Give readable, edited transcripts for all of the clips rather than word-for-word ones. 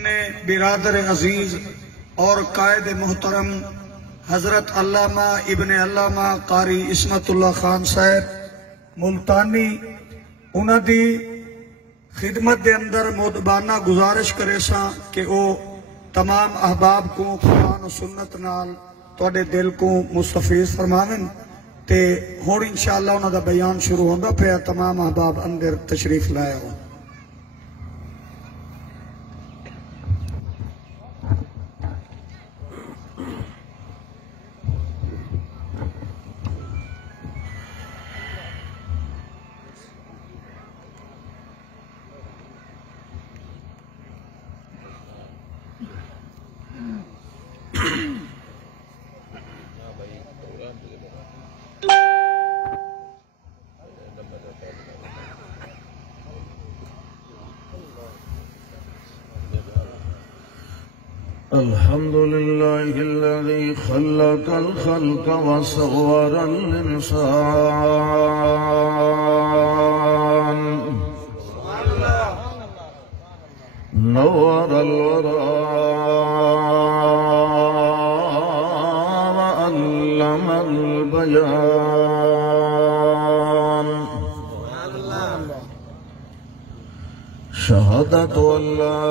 اپنے برادر عزیز اور قائد محترم حضرت علامہ ابن علامہ قاری عصمت اللہ خان صاحب ملتانی انہاں دی خدمت دے اندر مدبانہ گزارش کرے ساں کہ او تمام احباب کو قرآن و سنت نال توڑے دل کو مستفیض فرماویں تے ہون انشاءاللہ انہاں دا بیان شروع ہوندا پیا تمام احباب اندر تشریف لائے ہوں الحمد لله الذي خلق الخلق وصور الإنسان نور الورى وعلم البيان شهادة أن لا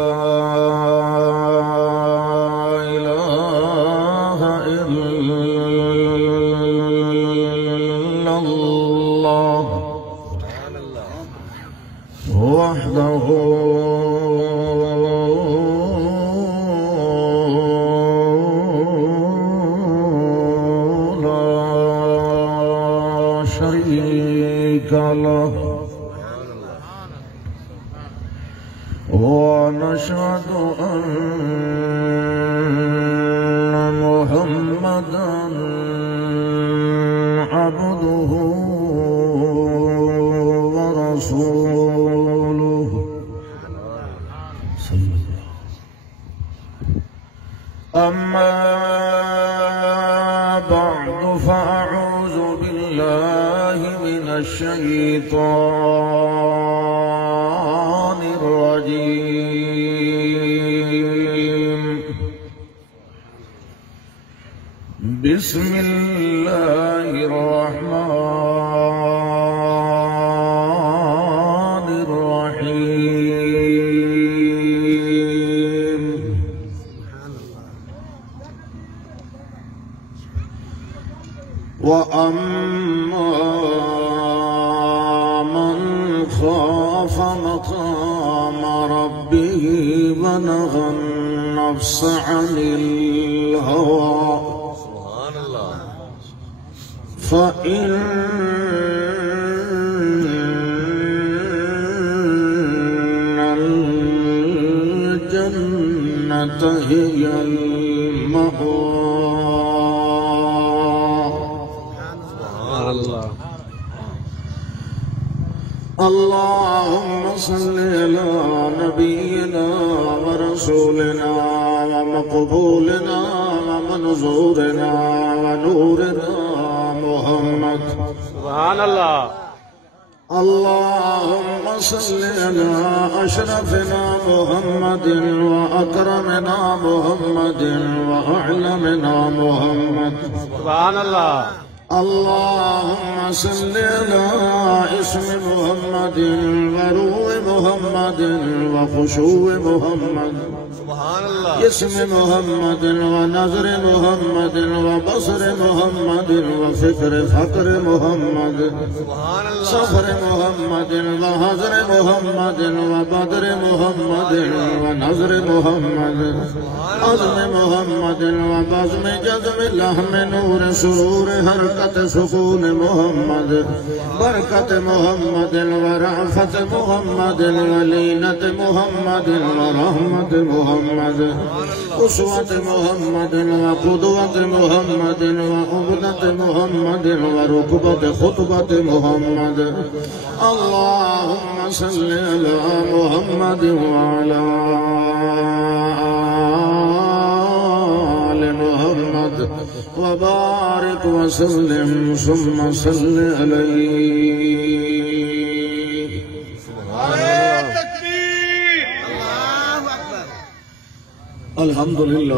إله إلا الله وحده لا شريك له ونشهد أن محمدًا عبده ورسوله أما بعد فأعوذ بالله من الشيطان الرجيم بسم الله الرحمن الرحيم وأما من خاف مقام ربه ونهى النفس عن الهوى فإن الجنة هي المأوى اللهم صل على نبينا ورسولنا ومقبولنا ومنظورنا ونورنا محمد سبحان الله. اللهم صل على أشرفنا محمد وأكرمنا محمد وأعلمنا محمد سبحان الله. اللهم صل على اسم محمد وروح محمد وخشوع محمد سبحان الله. اسم محمد ونظر محمد وبصر محمد وفكر فقر محمد سبحان الله. صفر محمد وحضر محمد وبدر محمد ونظر محمد عزم محمد وبزم جزم لحم نور سرور حرکت سکون محمد برکت محمد ورعفت محمد ولینت محمد ورحمت محمد اسوت محمد وقدوت محمد وعبدت محمد وركبت خطبت محمد اللهم صل على محمد وعلى آل محمد وبارك وسلم ثم صل عليه. نعرہ تکبیر. اللہ اکبر. الحمدللہ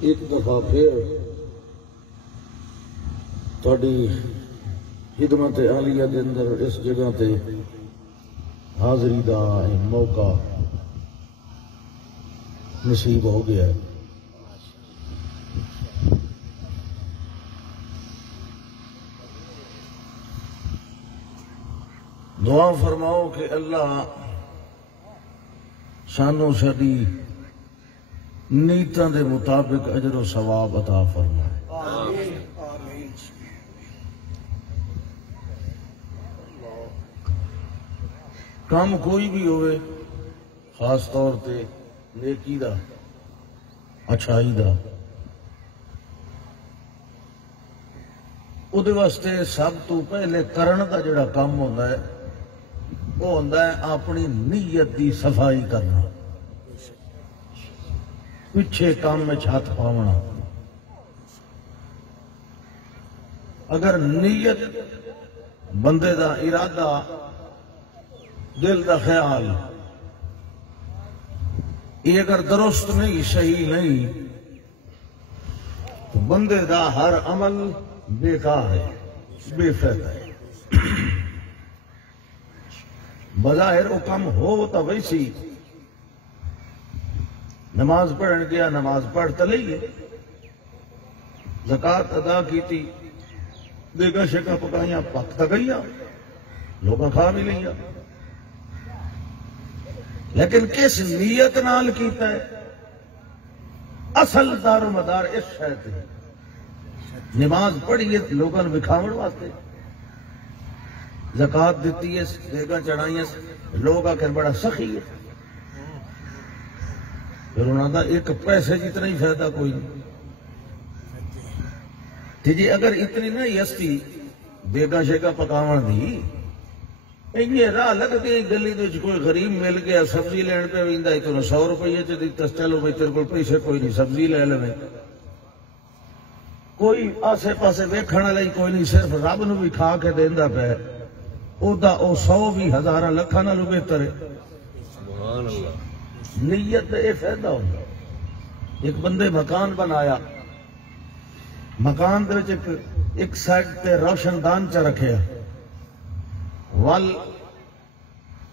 ایک دفعہ پھر تھوڑی خدمت عالیہ دے اندر اس جگہ تے حاضری دا موقع نصیب ہو گیا ہے۔ دعا فرماؤ کہ اللہ سانو ساری نیتاں دے مطابق اجر و ثواب عطا فرمائے۔ کام کوئی بھی ہوئے خاص طور تے نیکی دا اچھائی دا او دے واسطے سب تو پہلے کرن دا جڑا کام ہوندا ہے وہ ہوندا ہے اپنی نیت دی صفائی کرنا، پچھے کام میں ہاتھ پاونا۔ اگر نیت بندے دا ارادہ دل دا خیال یہ اگر درست نہیں صحیح نہیں تو بندے دا ہر عمل بیکار ہے، بے فائدہ ہے۔ بظاہر وہ کم ہو تو ویسی نماز پڑھن گیا، نماز پڑھ تو لئیے، زکات ادا کی تھی، دیگا شکا پکائیاں پک تو گئیاں، لوگاں کھا بھی لئیاں، لیکن کس نیت نال کیتا ہے؟ اصل دار و مدار اس شاید ہے۔ نماز پڑھیے لوگاں بکھاوڑ واسطے، زکات دیتی ہے، دیگا چڑھائی ہے، لوگ آکر بڑا سخی ہے، پھر انہوں نے ایک پیسے جتنا ہی فائدہ کوئی نہیں۔ جی اگر اتنی نہیں ہستی دیگا شیگا پکاون دی، یہ راہ لگتی ہے گلی دے کوئی غریب مل گیا سبزی لین پہ ویندا ہے تو 100 روپئے چ دتا، چلو بھائی تیرے کول پیسے کوئی نہیں سبزی لے لے، کوئی آسے پاسے ویکھن والا ہی کوئی نہیں، صرف رب نو بھی کھا کے دیندا پیا، اودا او 100 بھی ہزاراں لکھاں نالوں بہتر ہے۔ سبحان اللہ۔ نیت اے فائدہ ہوندا۔ ایک بندے مکان بنایا، مکان دے وچ ایک سائڈ تے روشن دان چ رکھیا، ول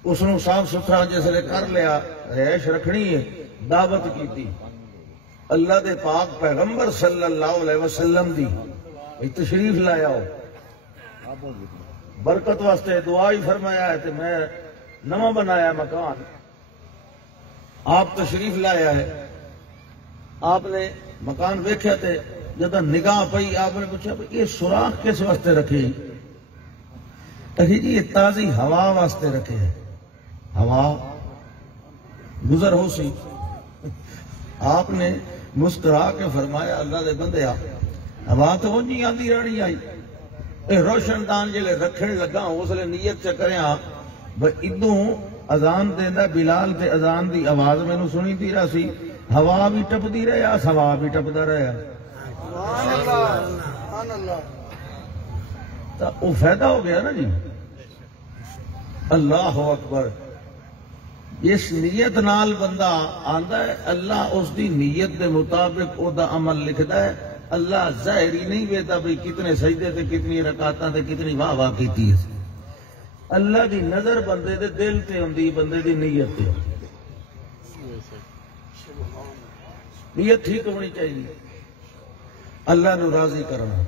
اس نو صاف ستھرا جسے کر لیا، رہائش رکھنی ہے، دعوت کی اللہ دے پاک پیغمبر صلی اللہ علیہ وسلم دی تشریف لایا ہو، برکت واسطے دعائی فرمایا ہے، میں نواں بنایا مکان، آپ تشریف لایا ہے، آپ نے مکان ویکھیا تے جب نگاہ پئی آپ نے پوچھا یہ سوراخ کس واسطے رکھے؟ جی یہ تازی ہوا واسطے رکھے ہیں، ہوا گزر ہو سی۔ آپ نے مسکرا کے فرمایا اللہ دے بندے ہوا تو اونجی آندی رہنی آئی، اے روشن دان جلے رکھن لگا اس لئے نیت چکریاں ادوں اذان دیندا بلال تے اذان دی آواز میں نو سنی دی رہا سی، ہوا بھی ٹپ دی رہا، ہوا بھی ٹپدا رہا، تو وہ فائدہ ہو گیا نا جی۔ اللہ اکبر۔ اس نیت نال بندہ آندا ہے، اللہ اس دی نیت دے مطابق او دا عمل لکھدا ہے، اللہ ظاہری نہیں ویتا بھی کتنے سجدے تے کتنی رکعتاں تے کتنی واہ واہ کیتی ہے، اللہ دی نظر بندے دے دل تے ہوندی، بندے دی نیت تے ہوندی۔ نیت ٹھیک ہونی چاہیے، اللہ نو راضی کرنا۔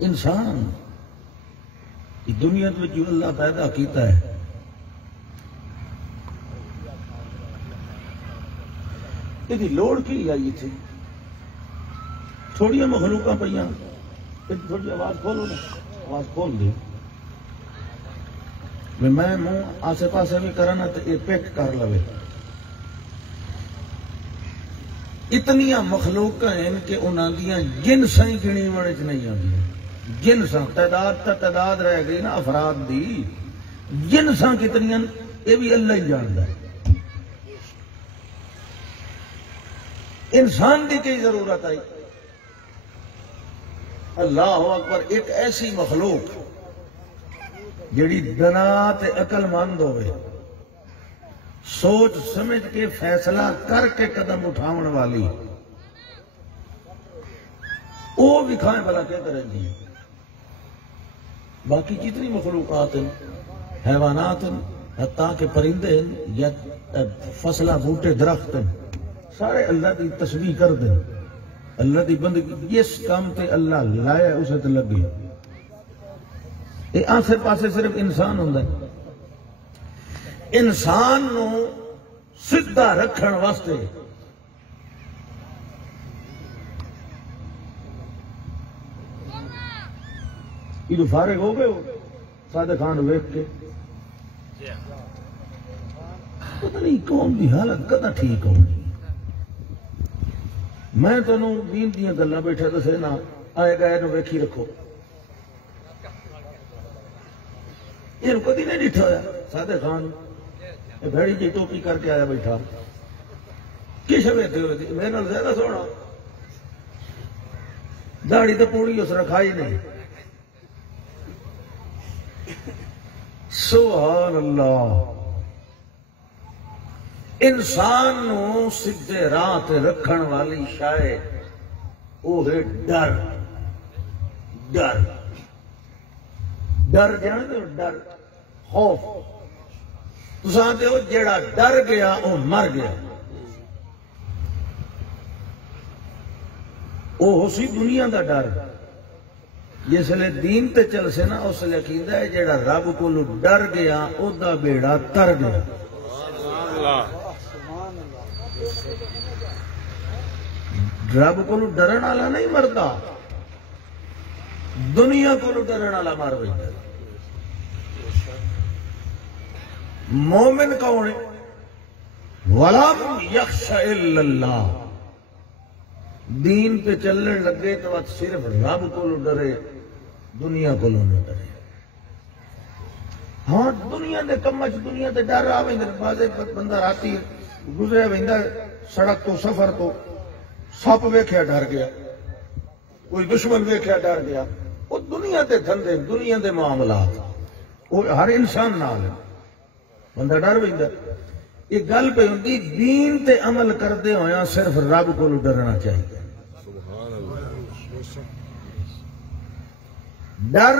انسان کی دنیا میں جو اللہ پیدا کیتا ہے یہ لوڑ کی آئی تھی، تھوڑی مخلوقاں پہ تھوڑی آواز کھولو نا، آواز کھول دے، میں منہ آسے پاسے بھی کرنا تو یہ پیک کر لوے۔ اتنی مخلوقاں ہیں کہ انہاں دیاں جنساں ہی گنی وڑے چ نہیں آندیاں، جنساں تعداد رہ گئی نا افراد دی، جنساں کتنی یہ بھی اللہ ہی جاندا ہے۔ انسان کی کی ضرورت آئی؟ اللہ اکبر۔ ایک ایسی مخلوق جیڑی دنا تے عقل مند ہوئے، سوچ سمجھ کے فیصلہ کر کے قدم اٹھاون والی، وہ بھی کھائیں بھلا کیا کریں جی۔ باقی جتنی مخلوقات ہیں، حیوانات ہیں، حتیٰ کہ پرندے ہیں یا فصلہ بوٹے درخت ہیں، سارے اللہ کی تسبیح کر دیں، اللہ کی بندگی، جس کام تے اللہ لایا اسے تے لگی۔ یہ آسے پاسے صرف انسان ہوندا ہے، انسان نو سدھا رکھن واسطے یہ فارغ ہو گئے ہو سادہ خان ویکھ کے، پتہ نہیں قوم دی حالت کدا ٹھیک ہونی۔ میں تنوں دین دیاں گلاں بیٹھا دسے نا، آئے گئے نو ویکھی رکھو، یہ کدی نہیں ڈٹھا ہویا سادہ خان بھڑی جی ٹوپی کر کے آیا بیٹھا، کس ویتے ہوئے تھی میرے نال زیادہ سونا، داڑھی تو پوری اس رکھائی نہیں۔ سبحان اللہ۔ انسان نو سدھے راہ تے رکھن والی شے وہ ہے ڈر۔ ڈر ڈر جانتے ہو؟ ڈر خوف، تساں آندے ہو جیڑا ڈر گیا وہ مر گیا۔ وہ ہو سی دنیا دا ڈر، جس لئے دین تے چل سے نا اس لئے کہندا ہے جیڑا رب کو ڈر گیا او دا بیڑا تر گیا۔ رب کو ڈرن والا نہیں مردا، دنیا کو ڈرن والا مر گیا۔ مومن کون ہے؟ وَلَمْ يَخْشَ إِلَّا اللَّهِ، دین پہ چلنے لگے تو صرف رب کو ڈرے، دنیا کو نہ ڈرے۔ ہاں دنیا دے کمچ دنیا دے ڈر آویں دے، بازے بندہ راتی گزرے ویندا سڑک تو سفر تو سپ ویکھیا ڈر گیا، کوئی دشمن ویکھیا ڈر گیا۔ وہ دنیا دے دھندے، دنیا دے معاملات، وہ ہر انسان نال بندہ ڈر ویندا۔ یہ گل پہ ہوندی دین تے عمل کردے ہویا صرف رب کو ڈرنا چاہیے۔ ڈر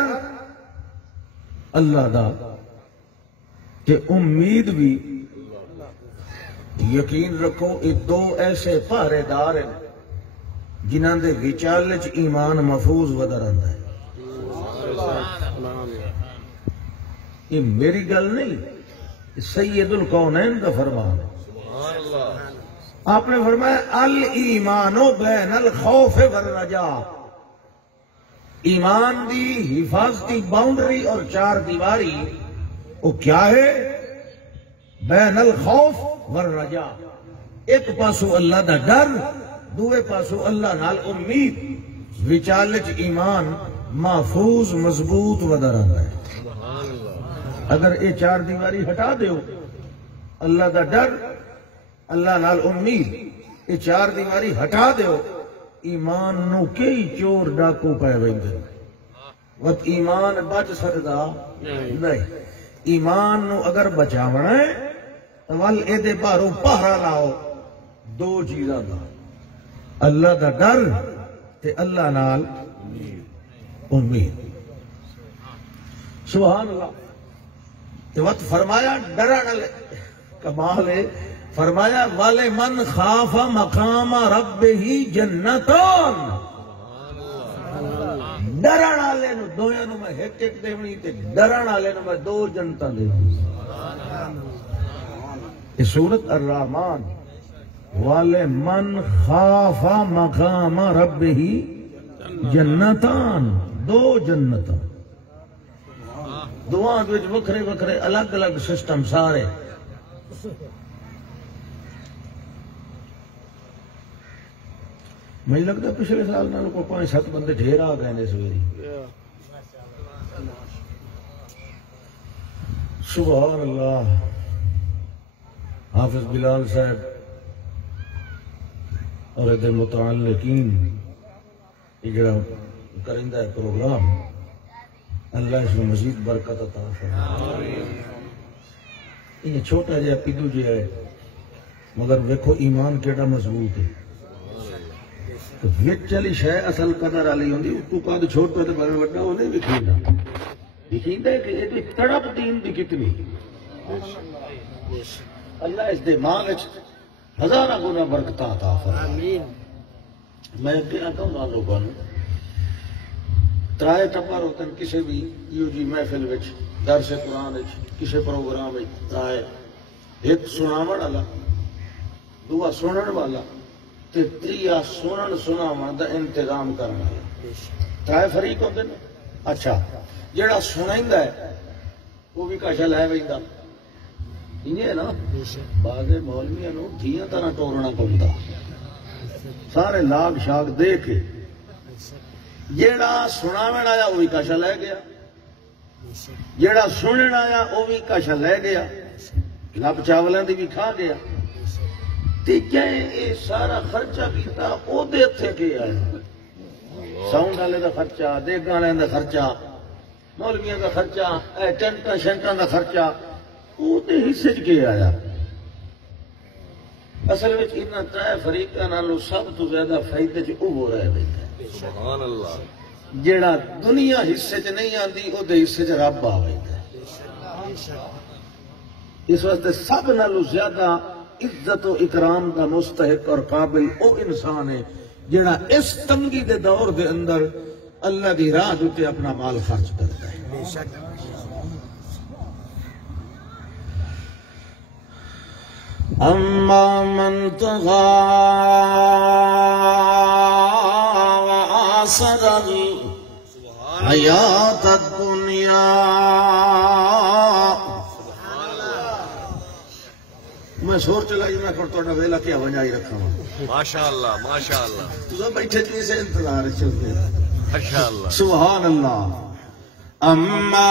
اللہ دا کہ امید بھی، یقین رکھو یہ دو ایسے پہرے دار ہیں جنہاں دے وچالچ ایمان محفوظ ودا رہندا ہے۔ یہ میری گل نہیں، سید الکونین کا فرمان ہے۔ آپ نے فرمایا الایمان بین الخوف والرجاء، ایمان دی حفاظتی باؤنڈری اور چار دیواری وہ کیا ہے؟ بین الخوف والرجاء، ایک پاسو اللہ دا ڈر، دوے پاسو اللہ نال امید، وچالچ ایمان محفوظ مضبوط ودا رہندا ہے۔ اگر یہ چار دیواری ہٹا دیو، اللہ دا ڈر، اللہ نال امید، یہ چار دیواری ہٹا دیو، ایمان نو کئی چور ڈاکو پائے ویندے، وقت ایمان بچ سکدا نہیں۔ ایمان نو اگر بچاونا ہے تو ول اے دے باروں پہرا لاؤ دو چیزاں دا، اللہ دا ڈر تے اللہ نال امید۔ سبحان اللہ۔ تو وقت فرمایا ڈرن کمال ہے، فرمایا وَلِمَنْ خَافَ مَقَامَ رَبِّهِ جَنَّتَانِ، ڈرن والے نو دویاں نو میں ایک ایک دیونی تے ڈرن والے نو میں دو جنتاں دیونی۔ یہ سورۃ الرحمن، وَلِمَنْ خَافَ مَقَامَ رَبِّهِ جَنَّتَانِ، دو جنتاں، دعاں وچ وکھرے وکھرے الگ الگ سسٹم سارے۔ مجھے لگتا ہے پچھلے سال نال کو 5-7 بندے ڈھیر آ گئے نے سویری۔ سبحان اللہ۔ حافظ بلال صاحب اور ادھر متعلقین یہ جڑا کرندہ ہے پروگرام، اللہ اس میں مزید برکت عطا فرمائے۔ یہ چھوٹا جہا پیدو جہا ہے مگر ویکھو ایمان کیڑا مضبوط ہے۔ تو وچ والی شے اصل قدر والی ہوندی، تو قد چھوٹا تے بڑا وڈا وہ نہیں وکھیندا، وکھیندا ہے کہ یہ تڑپ دین دی کتنی۔ اللہ اس دے مال وچ ہزاراں گنا برکتاں عطا فرمائے۔ میں کیا کہوں لوگوں نے، ترائے ٹبر ہوتے ہیں کسی بھی یو جی محفل وچ، درس قرآن وچ، کسی پروگرام وچ ترائے، ایک سناون والا، دوا سنن والا تے تریا سنن سناون دا انتظام کرنا والا، ترائے فریق ہوتے ہیں۔ اچھا جڑا سنائندا ہے وہ بھی کاشا لے ویندا، انہیں ہے نا بعض مولویاں نوں دھیاں طرح ٹورنا پوندا، سارے لاگ شاگ دے کے جیڑا سناون آیا وہ بھی کاشا لے گیا، جیڑا سنن آیا وہ بھی کاشا لے گیا، لب چاولاں دی بھی کھا گیا۔ تے کیا یہ سارا خرچہ کیتا او دے ہتھے کے آیا، ساؤنڈ والے دا خرچہ، دیگاں والے دا خرچہ، مولویاں دا خرچہ، ٹینٹاں شینٹاں دا خرچہ او دے حصے چ کے آیا۔ اصل وچ انہاں ترے فریقاں نالوں سب تو زیادہ فائدے چ او ہو رہا ہے سبحان اللہ، جیڑا دنیا حصے چ نہیں آندی او دے حصے چ رب آ ویندا۔ اس واسطے سب نالوں زیادہ عزت و اکرام کا مستحق اور قابل او انسان ہے جیڑا اس تنگی دے دور دے اندر اللہ دی راہ تے اپنا مال خرچ کرتا ہے۔ اما من طغى وآثر الحیات الدنیا، میں سور چلائی میں کھڑ توڑا ویلا کیا ونجائی رکھا ہوں۔ ماشاءاللہ ماشاءاللہ، تو سب بیٹھے چیز سے انتظار چلتے ہیں۔ ماشاءاللہ، سبحان اللہ۔ اما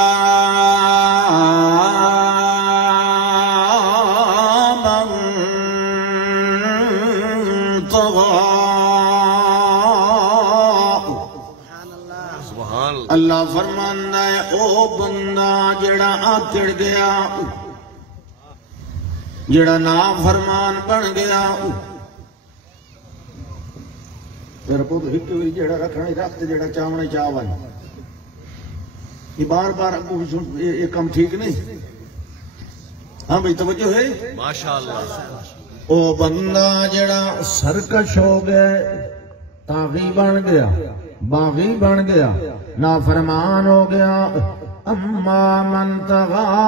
من طغى، سبحان اللہ، اللہ فرماندا ہے او بندہ جڑا آتڑ گیا، جڑا نافرمان بن گیا، پھر پوت ہک ہوئی جڑا رکھنے رکھت جڑا چاونے چاون، یہ بار بار اگوں یہ کم ٹھیک نہیں۔ ہاں بھائی توجہ ہے۔ ماشاءاللہ، او بندہ جڑا سرکش ہو گیا، طاغی بن گیا، باغی بن گیا، نافرمان ہو گیا۔ اما من طغى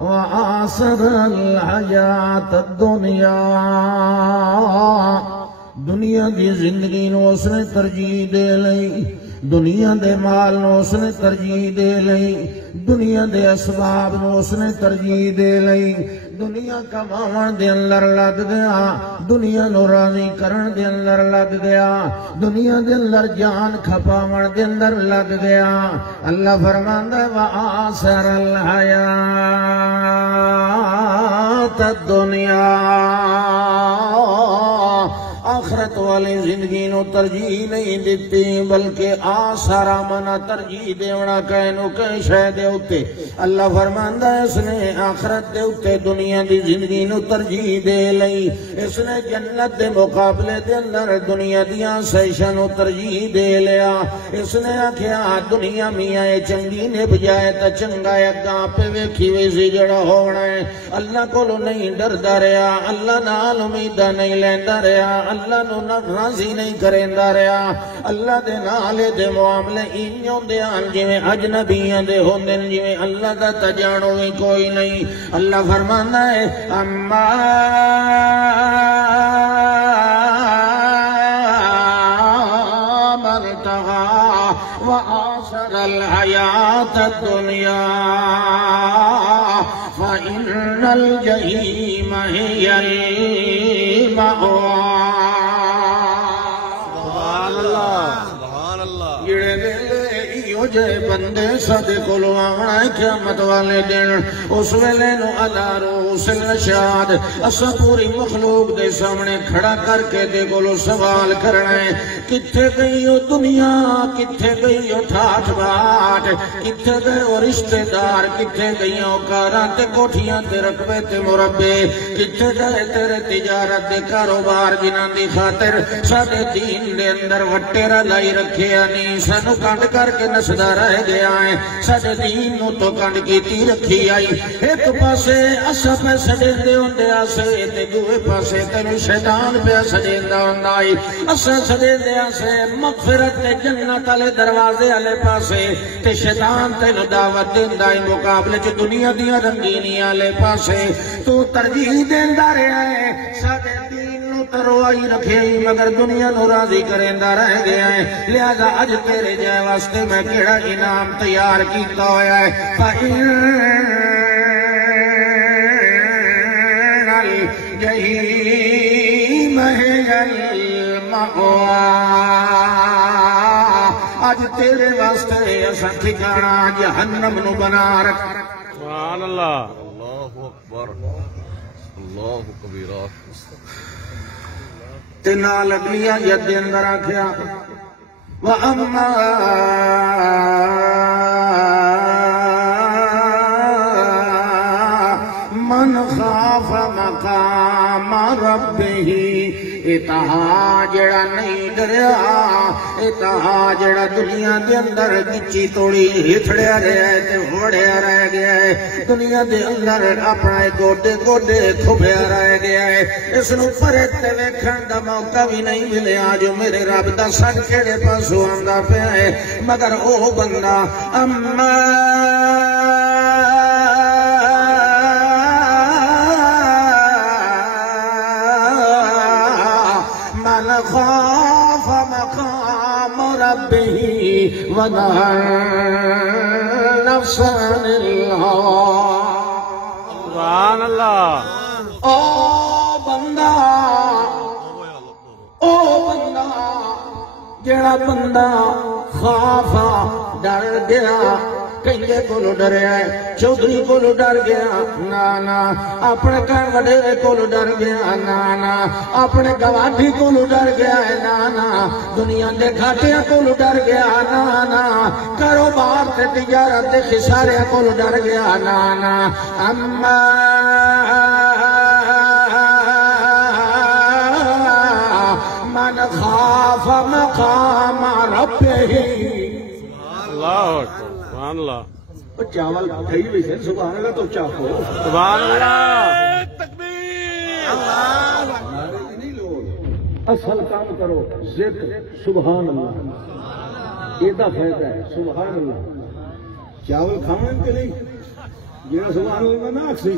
وآثر الحیات الدنیا، دنیا دی زندگی نو اس نے ترجیح دے لئی، دنیا دے مال نو اس نے ترجیح دے لئی، دنیا دے اسباب نو اس نے ترجیح دے لئی، دنیا کماون دے اندر لگ گیا، دنیا نو راضی کرن دے اندر لگ گیا، دنیا دے اندر جان کھپاون دے اندر لگ گیا۔ اللہ فرماندا ہے وآثر الحیات الدنیا، آخرت والی زندگی نو ترجیح نہیں دیتی، بلکہ آسارا منا ترجیح دیونا کہنو کہیں شے دے اتے۔ اللہ فرماندا ہے اس نے آخرت دے اتے دنیا دی زندگی نو ترجیح دے لئی، اس نے جنت دے مقابلے دے اندر دنیا دیاں سیشاں نو ترجیح دے لیا۔ اس نے آکھیا دنیا میاں چنگی نے بجائے تا چنگا اگاں پہ ویکھی ویسی جڑا ہونا ہے۔ اللہ کولو نہیں ڈردا رہیا، اللہ نال امیداں نہیں لیندا رہیا، اللہ نو راضی نہیں کریندا رہیا، اللہ دے نالے دے معاملے این ہوندے ہن جویں اجنبیاں دے ہوندے نے، جویں اللہ دا تجانو وی کوئی نہیں۔ اللہ فرماندا ہے اما من طغى وآثر الحیات الدنیا فإن الجحیم هی المأوى۔ سبحان اللہ، جڑے ویلے ایو جے بندے سادے کولو آونا ہے قیامت والے دن اس ویلے نو علی رؤوس الاشہاد اسا پوری مخلوق دے سامنے کھڑا کر کے دے کولو سوال کرنا ہے کتھے گئی ہو دنیا کتھے گئی ہو ٹھاٹ باٹ کتھے گئے ہو رشتہ دار کتھے گئی ہو کاراں تے کوٹھیاں تے رقبے تے مربے کتھے گئے تیرے تجارت دے کاروبار جنہاں دی خاطر سادے دین دے اندر وٹیرا لائی رکھے نہیں سانو کنڈ کر کے نسدا رہ گیا ہے سادے دین نو تو کنڈ کیتی رکھی آئی ایک پاسے اسا پہ سجدے ہوندے آسے تے دوے پاسے تینو شیطان پہ سجدہ ہوندا آئی اسا سجدے آسے مغفرت تے جنت والے دروازے والے پاسے تے شیطان تینو دعوت دیندا اے مقابلے چ دنیا دیاں رنگینی والے پاسے تو ترجیح دیندا رہیا ہے سادے دین نو تروائی رکھے مگر دنیا نو راضی کریندا رہ گیا ہے لہذا اج تیرے جے واسطے میں کیڑا انعام تیار کیتا ہویا ہے الجحیم هی المأوى آج تیرے واسطے ایسا ٹھکانہ جہنم نو بنا رکھ سبحان اللہ اللہ اکبر اللہ کبیرہ تے نال اگلی آیت دے اندر آکھیا وَأَمَّا من خاف مقام ربه اتہا جڑا نہیں ڈریا اتہا جڑا دنیا دے اندر گچی توڑی ہتھڑیا رہا ہے تے وڑیا رہ گیا ہے دنیا دے اندر اپنا گوڈے گوڈے کھبیا رہ گیا ہے اس نو پرے تے ویکھن دا موقع بھی نہیں ملیا جو میرے رب دا سن کیڑے پاسوں آندا پیا ہے مگر او بندہ اما خاف مقام ربه ونهى النفس عن الهوى سبحان اللہ او بندہ جڑا بندہ خافا ڈر گیا کہیں کولو ڈریا ہے چودھری کولو ڈر گیا نانا اپنے گھر وڈیرے کولو ڈر گیا نانا اپنے گواٹھی کولو ڈر گیا ہے نانا دنیا دے گھاٹیاں کولو ڈر گیا نانا کاروبار تے تجارت تے خسارے کولو ڈر گیا نانا اما من خاف مقام ربه اللہ سبحان اللہ چاول کھائی بھی سے سبحان اللہ تو چاہو سبحان اللہ اصل کام کرو ذکر سبحان اللہ یہ فائدہ ہے سبحان اللہ چاول کھانے کے لیے جہاں سبحان اللہ نہ آکسی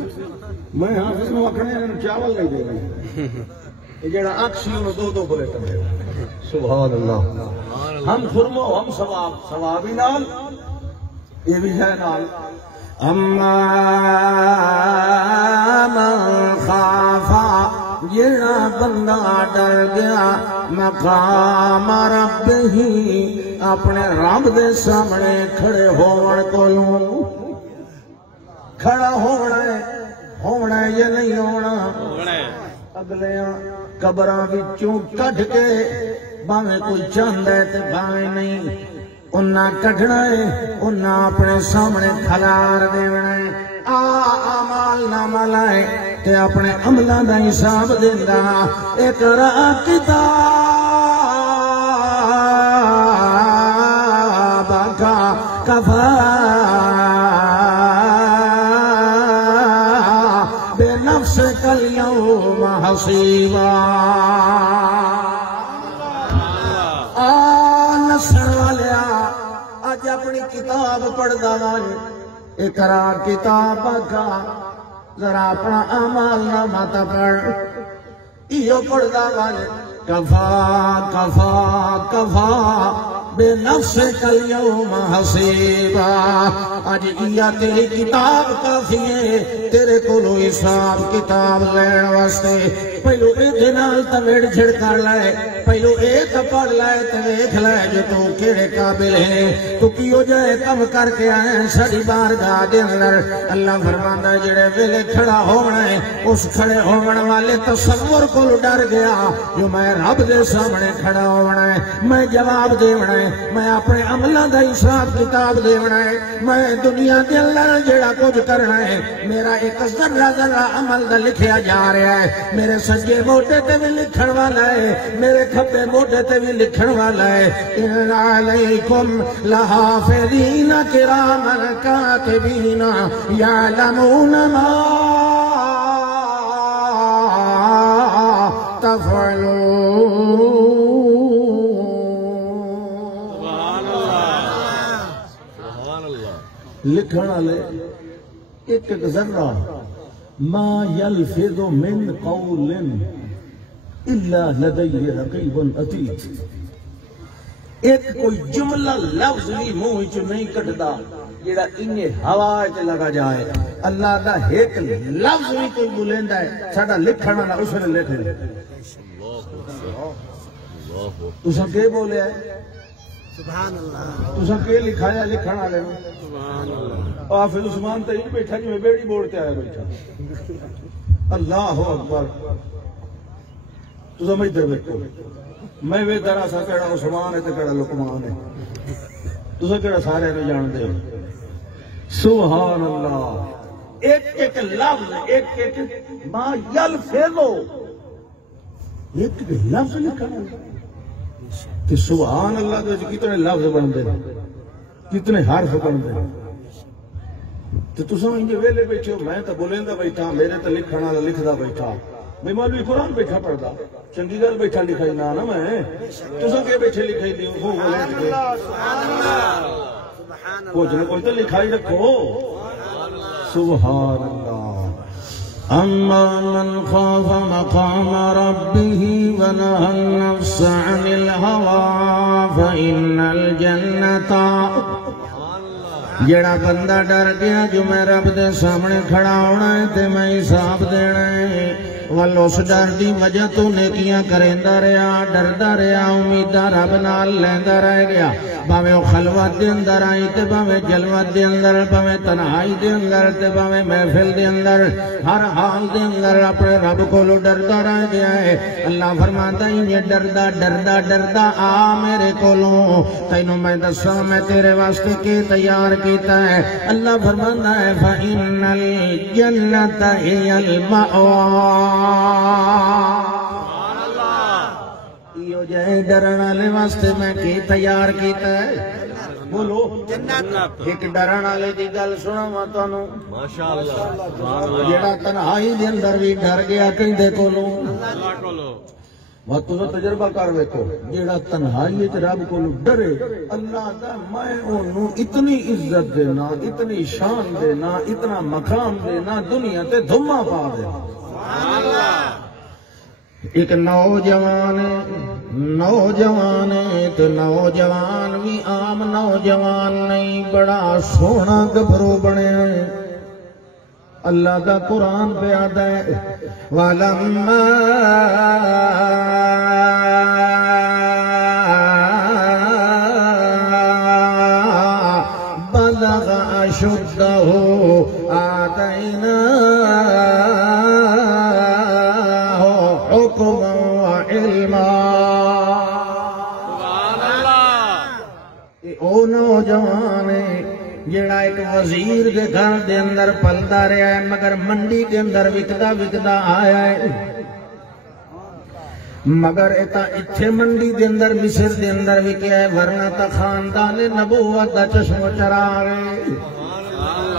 میں حافظ نو آکھنے چاول نہیں دے رہے یہ جڑا آکسی انہوں دو بولے کرے سبحان اللہ ہم خرمو ہم ثوابی نال یہ بھی ہے نال اما من خافا جڑا بندہ ڈر گیا مقام ربہ اپنے رب دے سامنے کھڑے ہون کولوں کھڑا ہونا ہے یا نہیں ہونا اگلے قبراں وچوں کڈھ کے باویں کوئی چاہندا ہے تے باویں نہیں انہاں کڈھنا ہے انہاں اپنے سامنے کھلار دینا ہے اعمال نامہ لائے تے اپنے عملاں دا حساب دیندا اقرا کتابک کفا بنفسک اليوم حسیبا نسن والیا آج اپنی کتاب پڑھدا وان اقرا کتابک ذرا اپنا اعمال نامہ تا پڑھ ایو پڑھدا وان کفا کفا کفا بنفسک اليوم حسیبا آج ایا تیری کتاب کافی ہے تیرے کولو حساب کتاب لین واسطے پہلو اے نال تمیڑ جھڑ کر لائے پہلو اے تو پڑھ لائے تو دیکھ لائے جو تو کیڑے قابل ہے تو کیوں جائے کم کر کے آئے ساری بارگاہ دے اندر اللہ فرماندا ہے جڑے ویلے کھڑا ہونا ہے اس کھڑے ہون والے تصور کو ڈر گیا جو میں رب دے سامنے کھڑا ہونا ہے میں جواب دیونا ہے میں اپنے عملاں دا حساب کتاب دیونا ہے میں دنیا دے اندر جڑا کچھ کرنا ہے میرا ایک ذرہ ذرہ عمل دا لکھیا جا رہا ہے میرے سجے موٹے تے بھی لکھن والا ہے میرے کھبے موٹے تے بھی لکھن والا ہے ان علیکم لحافظین کراما کاتبین یعلمون ما تفعلون لکھن والے ایک ایک ذرہ ما یلفظ من قول الا لدیہ رقیب عتید ایک کوئی جملہ لفظ بھی منہ وچ نہیں کٹدا جڑا انہیں ہوا تے لگا جائے اللہ دا ایک لفظ بھی کوئی بولیندا ہے ساڈا لکھن والا اس نے لکھ لے تساں کی بولیا ہے سبحان اللہ تساں کی لکھایا لکھن والے نوں سبحان اللہ حافظ عثمان تے بیٹھا جی بیڑی بوڑ تے آیا بیٹھا اللہ اکبر تو سمجھ در بیٹھو میں وے درا سا کیڑا عثمان ہے تے کیڑا لقمان ہے تساں کیڑا سارے نوں جان دے سبحان اللہ ایک ایک لفظ ایک ایک ما یلفظو ایک ایک لفظ لکھنا کہ سبحان اللہ دے کتنے لفظ بندے کتنے حرف بندے تو تساں انجے ویلے بیٹھے ہو میں تو بولیندا بیٹھا میرے تے لکھن والا لکھدا بیٹھا میں مولوی قرآن بیٹھا پڑھدا چنگی گل بیٹھا لکھائی نہ میں تساں کے بیٹھے لکھائی دیو سبحان اللہ کچھ نہ کچھ تو لکھائی رکھو سبحان اللہ اما من خاف مقام ربه ونهى النفس عن الهوى فإن الجنة جڑا بندہ ڈر گیا جو میں رب دے سامنے کھڑا ہونا ہے تے میں حساب دینا ہے ول اس ڈر دی وجہ تو نیکیاں کریندا رہیا ڈردا رہیا امیداں رب نال لیندا رہ گیا بھاویں او خلوت دے اندر آئی تے بھاویں جلوت دے اندر بھاویں تنہائی دے اندر تے بھاویں محفل دے اندر ہر حال دے اندر اپنے رب کولوں ڈردا رہ گیا ہے اللہ فرماندا ہے یہ ڈردا ڈردا ڈردا آ میرے کولوں تینوں میں دساں میں تیرے واسطے کی تیار کیتا ہے اللہ فرماندا ہے فإن الجنة هي المأوى یہ جائے ڈرن والے واسطے میں کی تیار کیتا ہے بولو ایک ڈرن والے دی گل سناواں تانوں ماشاءاللہ جڑا تنہائی دے اندر بھی ڈر گیا کہندے کولوں اللہ کولوں وہ تو تجربہ کر ویکھو جڑا تنہائی وچ رب کولوں ڈرے اللہ دا میں اونوں اتنی عزت دینا اتنی شان دینا اتنا مقام دینا دنیا تے دھما پا دے سبحان اللہ ایک نوجوان تو نوجوان بھی عام نوجوان نہیں بڑا سونا گبرو بنے اللہ کا قرآن پہ آتا ہے وَلَمَّا بَلَغَ أَشُدَّهُ آتَيْنَاهُ حُكْمًا وَعِلْمًا سبحان اللہ او نوجوان جڑا ایک وزیر کے گھر دے اندر پلدا رہا ہے مگر منڈی کے اندر وکدا آیا ہے مگر ایتا اتھے منڈی دے اندر مصر دے اندر وکیا ہے ورنہ تا خاندان نبوت دا چشم چراغ ہے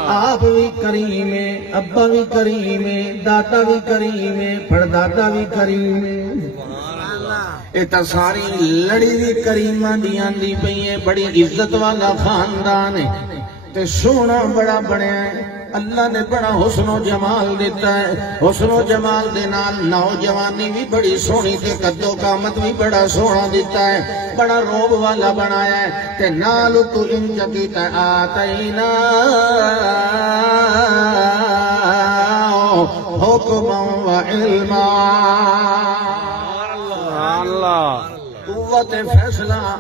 آپ بھی کریم ہے ابا بھی کریم ہے دادا بھی کریم ہے پردادا بھی کریم ہے ایتا ساری لڑی بھی کریمہ دیاں دی پئی ہے بڑی عزت والا خاندان ہے تے سونا بڑا بنیا ہے اللہ نے بڑا حسن و جمال دیتا ہے حسن و جمال دے نال نوجوانی بھی بڑی سونی تے قد و قامت بھی بڑا سونا دیتا ہے بڑا روب والا بنایا ہے تے نال تو انج کیتا آتینا حکما و علما سبحان اللہ قوت فیصلہ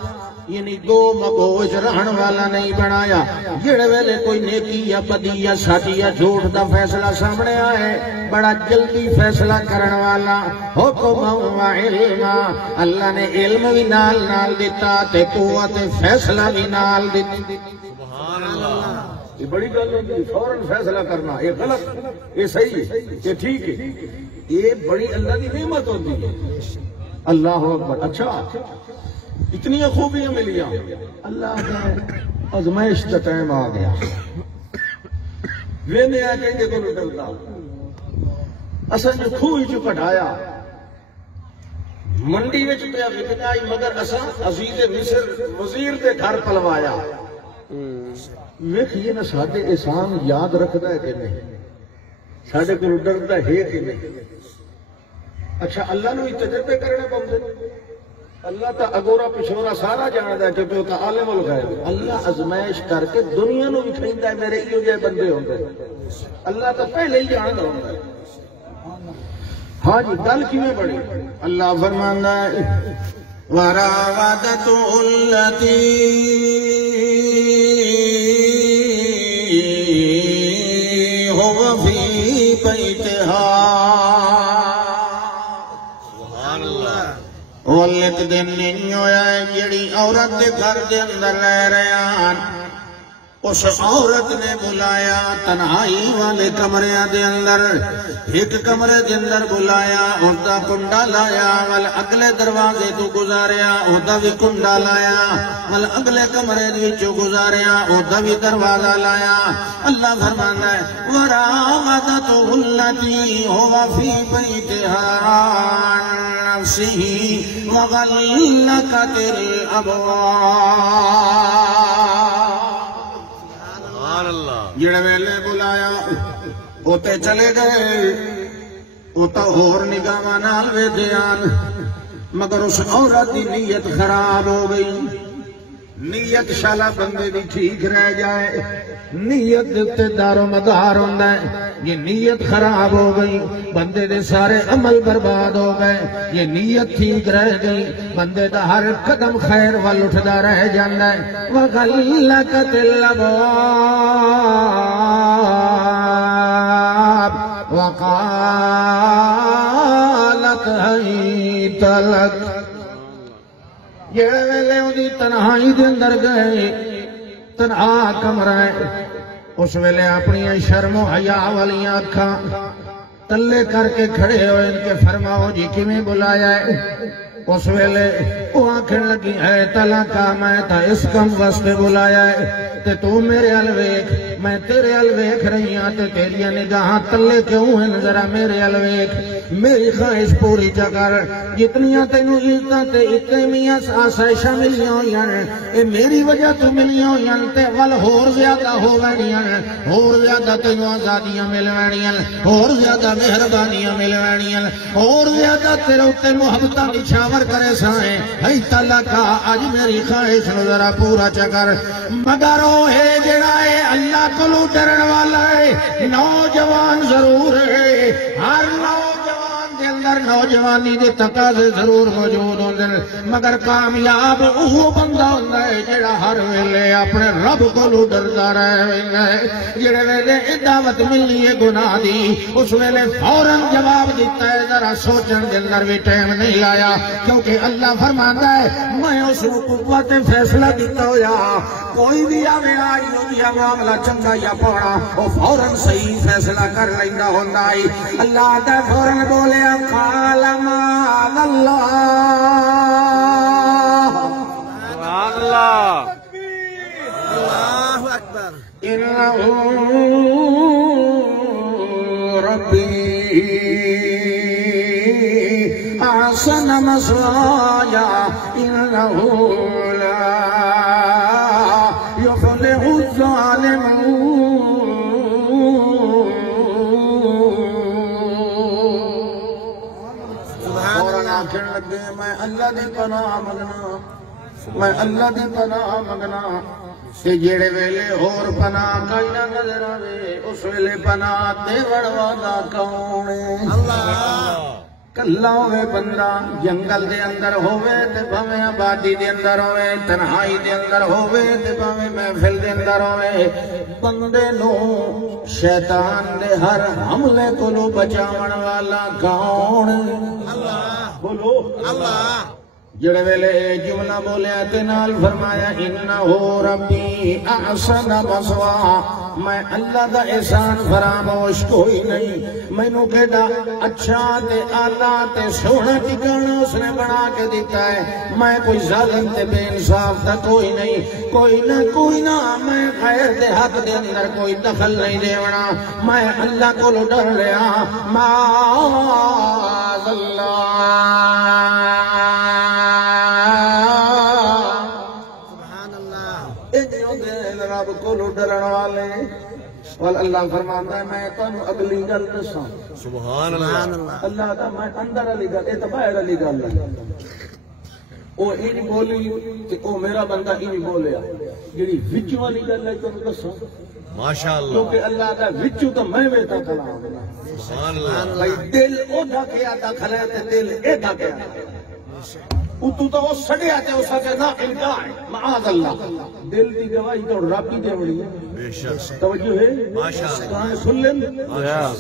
یعنی دو مگوش رہن والا نہیں بنایا جڑے ویلے کوئی نیکی یا بدی یا سچ یا جھوٹ دا فیصلہ سامنے آئے بڑا جلدی فیصلہ کرن والا حکم و علما اللہ نے علم بھی نال نال دیتا تے قوت فیصلہ بھی نال دیتی یہ بڑی گل ہے فوراً فیصلہ کرنا یہ غلط یہ صحیح ہے یہ ٹھیک ہے یہ بڑی اللہ کی نعمت ہوتی ہے اللہ اکبر اچھا اتنی خوبیاں ملیا اللہ کا ازمائش کا ٹائم آ گیا وینے آ کے کو ڈرتا اصل جو کھوئی چ کٹایا منڈی وچ پیا وکدا مگر اساں عزیز مصر وزیر دے گھر پلوایا ویکھیے نا ساڈے احسان یاد رکھدا ہے کہ نہیں ساڈے کو ڈردا ہے کہ نہیں اچھا اللہ نو تجربے کرنے پوندے اللہ تا اگورا پچھورا سارا جاندا ہے کہ تو عالم الغیب اللہ ازمائش کر کے دنیا نو وکھیندا ہے میرے ایو جے بندے ہوندے اللہ تا پہلے ہی جاندا ہوندا ہے ہاں جی گل کیویں بڑی اللہ فرماندا ہے وراودت التی هو فی بیتہا ایک دن نہیں ہویا ہے جیڑی عورت دے گھر دے اندر رہ رہے اس عورت نے بلایا تنہائی والے کمرے دے اندر ایک کمرے دے اندر بلایا اس دا کنڈا لایا ول اگلے دروازے تو گزاریا اس دا بھی کنڈا لایا ول اگلے کمرے دے وچوں گزاریا اس دا بھی دروازہ لایا اللہ فرماندا ہے وراودته التي هو في بيتها عن نفسه وغلقت الابواب جڑے ویلے بلایا اوتے چلے گئے اوتا اور نگاہ نال ویدیان مگر اس عورت دی نیت خراب ہو گئی نیت شالا بندے دی ٹھیک رہ جائے نیت تے دار و مدار ہوندا ہے یہ نیت خراب ہو گئی بندے دے سارے عمل برباد ہو گئے یہ نیت ٹھیک رہ گئی بندے دا ہر قدم خیر وال اٹھدا رہ جاندا ہے وغلقت الابواب وقالت حیت لک جڑے ویلے اودی تنہائی دے اندر گئے تنہا کمرہ ہے اس ویلے اپنی شرم و حیا والیاں اکھاں تلے کر کے کھڑے ہوئے ان کے فرماؤ جی کیویں بلایا ہے اس ویلے وہ آنکھیں لگی ہے تلا کا میں تا اس کم واسطے بلایا ہے تے تو میرے ال ویکھ میں تیرے ال ویکھ رہی ہاں تے تیریاں نگاہاں تلے کیوں ہیں ذرا میرے ال ویکھ میری خواہش پوری چا کر جتنیاں تینوں عزتاں تے اکریمیاں آسائشاں ملیاں ہوئیاں اے میری وجہ تو ملیاں ہوئیاں تے ول ہور زیادہ ہو گئیاں ہور زیادہ تینوں آزادیاں مل وینیاں ہور زیادہ مہربانیاں مل وینیاں ہور زیادہ تیرے اوتے محبتاں نچھاور کرے سائیں ہی تعالیٰ کا اج میری خواہش نو ذرا پورا چا کر مگر وہ ہے جڑا ہے اللہ کو ڈرن والا ہے نوجوان ضرور ہے ہر نوجوان دے اندر نوجوانی دے تقاضے ضرور موجود ہوندے مگر کامیاب وہ بندہ ہوندا ہے جڑا ہر ویلے اپنے رب کو ڈردا رہے جڑے ویلے دعوت ملی ہے گناہ دی اس ویلے فوراً جواب دیتا ہے ذرا سوچن دے اندر بھی ٹائم نہیں لایا کیونکہ اللہ فرماندا ہے میں اس کو قوت فیصلہ دیتا ہویا کوئی بھی آوے آئی یا معاملہ چنگا یا پوڑا وہ فوراً صحیح فیصلہ کر لیندا ہوندا ہے اللہ دا فوراً بولے قال معاذ اللہ سبحان اللہ اللہ اکبر انہو ربی احسن مثوایا انہو لا یفلح الظالمون فوراً آنکھیں لگ گئے میں اللہ دی پناہ مانگنا میں اللہ دی پناہ مانگنا تے جڑے ویلے ہور پناہ کوئی نہ نظر آوے اس ویلے پناہ دیوڑ والا کون ہے؟ کلا ہوئے بندہ جنگل دے اندر ہوئے تے بھویں آبادی دے اندر ہوئے تنہائی دے اندر ہوئے تے بھویں محفل دے اندر ہوئے بندے نو شیطان دے ہر حملے کو لو بچاون والا کون؟ بولو اللہ۔ جڑے ویلے جملہ بولیا تے نال فرمایا انہو ربی احسن مثوا، میں اللہ دا احسان فراموش کوئی نہیں، مینوں کیڑا اچھا تے اعلیٰ تے سونا ٹھکانہ اس نے بنا کے دیتا ہے، میں کوئی ظالم تے بے انصاف تا کوئی نہیں، کوئی نہ میں غیر دے حق دے اندر کوئی دخل نہیں دیونا، میں اللہ کو ڈر لیا معاذ اللہ۔ رب کو ڈرن والے اللہ فرماتا ہے میں تانوں اگلی گل دساں سبحان اللہ۔ اللہ دا میں اندر والی گل اے تے باہر والی گل ہے، او این بولی تے او میرا بندہ این بولیا، جڑی وچ والی گل ہے تانوں دساں ماشاءاللہ، کیونکہ اللہ دا وچوں تے میں ویتا کلام سبحان اللہ۔ بھائی دل او دا کیا داخل ہے تے دل اے دا کیا اتو تو وہ سڑیا تے اسا کے نا انکار معاذ اللہ۔ دل دی گواہی تو رب ہی دیوڑی ہے، بے شک توجہ ہے ماشاءاللہ۔ کان سن لیں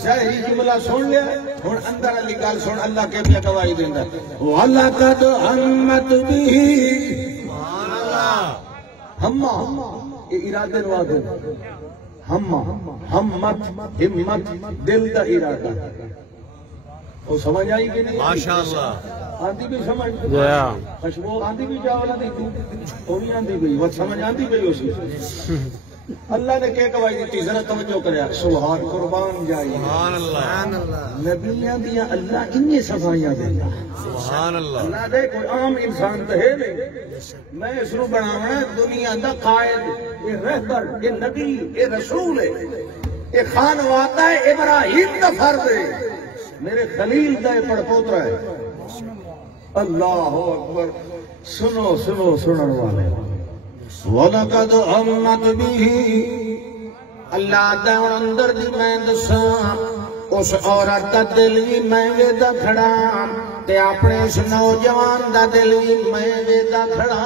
ظاہری جملہ سن لیا، ہن اندر والی گل سن اللہ کے بھی گواہی دیندا وَلَقَدْ هَمَّتْ بِهِ سبحان اللہ۔ ہمہ یہ ارادے نو آدھے ہمہ ہمت ہمت دل دا ارادہ، وہ سمجھ آئی کہ نہیں ماشاءاللہ؟ آندھی بھی سمجھ خوشبو آندھی بھی چاولا دی وہ بھی آندھی بھی وہ سمجھ آندھی بھی اسی اللہ نے کیا گواہی دیتی ذرا توجہ کریا سبحان قربان جائی سبحان اللہ نبیاں دیا اللہ انی صفائیاں دیتا سبحان اللہ۔ اللہ دے کوئی عام انسان تو ہے نہیں، میں اس رو بناونا دنیا دا قائد، یہ رہبر، یہ نبی، یہ رسول ہے، یہ خانوادہ ابراہیم دا فرد ہے، میرے خلیل دا پڑ پوترا ہے۔ اللہ اکبر، سنو سنو سنن والے وَلَقَدْ هَمَّتْ بِهِ، اللہ دا اندر دی میں دساں اس عورت دا دل بھی میں ویدا کھڑا تے اپنے اس نوجوان دا دل بھی میں ویدا کھڑا۔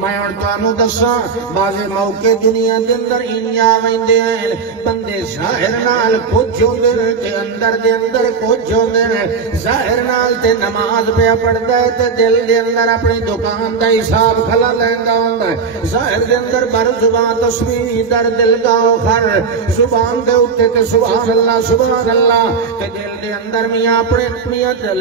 میں اور تانوں دساں بعض موقع دنیا دے اندر انیا ویندے ہیں بندے ظاہر نال کچھ ہوندے تے اندر دے اندر کچھ ہوندے، ظاہر نال تے نماز پہ پڑھدا ہے تے دل دے اندر اپنی دکان دا حساب کھلا لیندا ہوندا ہے، ظاہر دے اندر بر زبان تسبیح در دل گاؤ خر زبان دے اوتے تے سبحان اللہ سبحان اللہ تے دل دے اندر میاں اپنے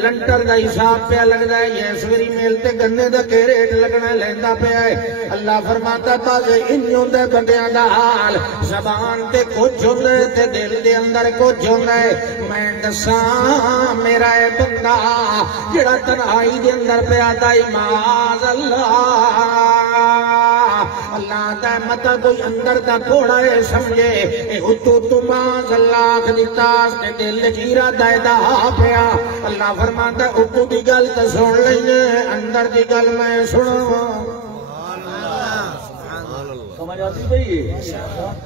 لنٹر دا حساب پہ لگدا ہے، یہ سویری میل تے گنے دا کہ ریٹ لگنا لیندا پیا۔ اللہ فرماتا تازے انہوں دے بندیاں دا حال زبان تے کچھ ہوندے تے دل دے اندر کچھ ہوندے۔ میں دساں میرا اے بندہ جڑا تنہائی دے اندر پیا دائی معاذ اللہ، اللہ دا متا کوئی اندر دا گھوڑا ہے سمجھے اے اتو تو معاذ اللہ خلیتاس تے دل جیرہ دائے دا پیا۔ اللہ فرماتا اتو دی گل تے سن لئیے اندر دی گل میں سنو سمجھ آتی بھئی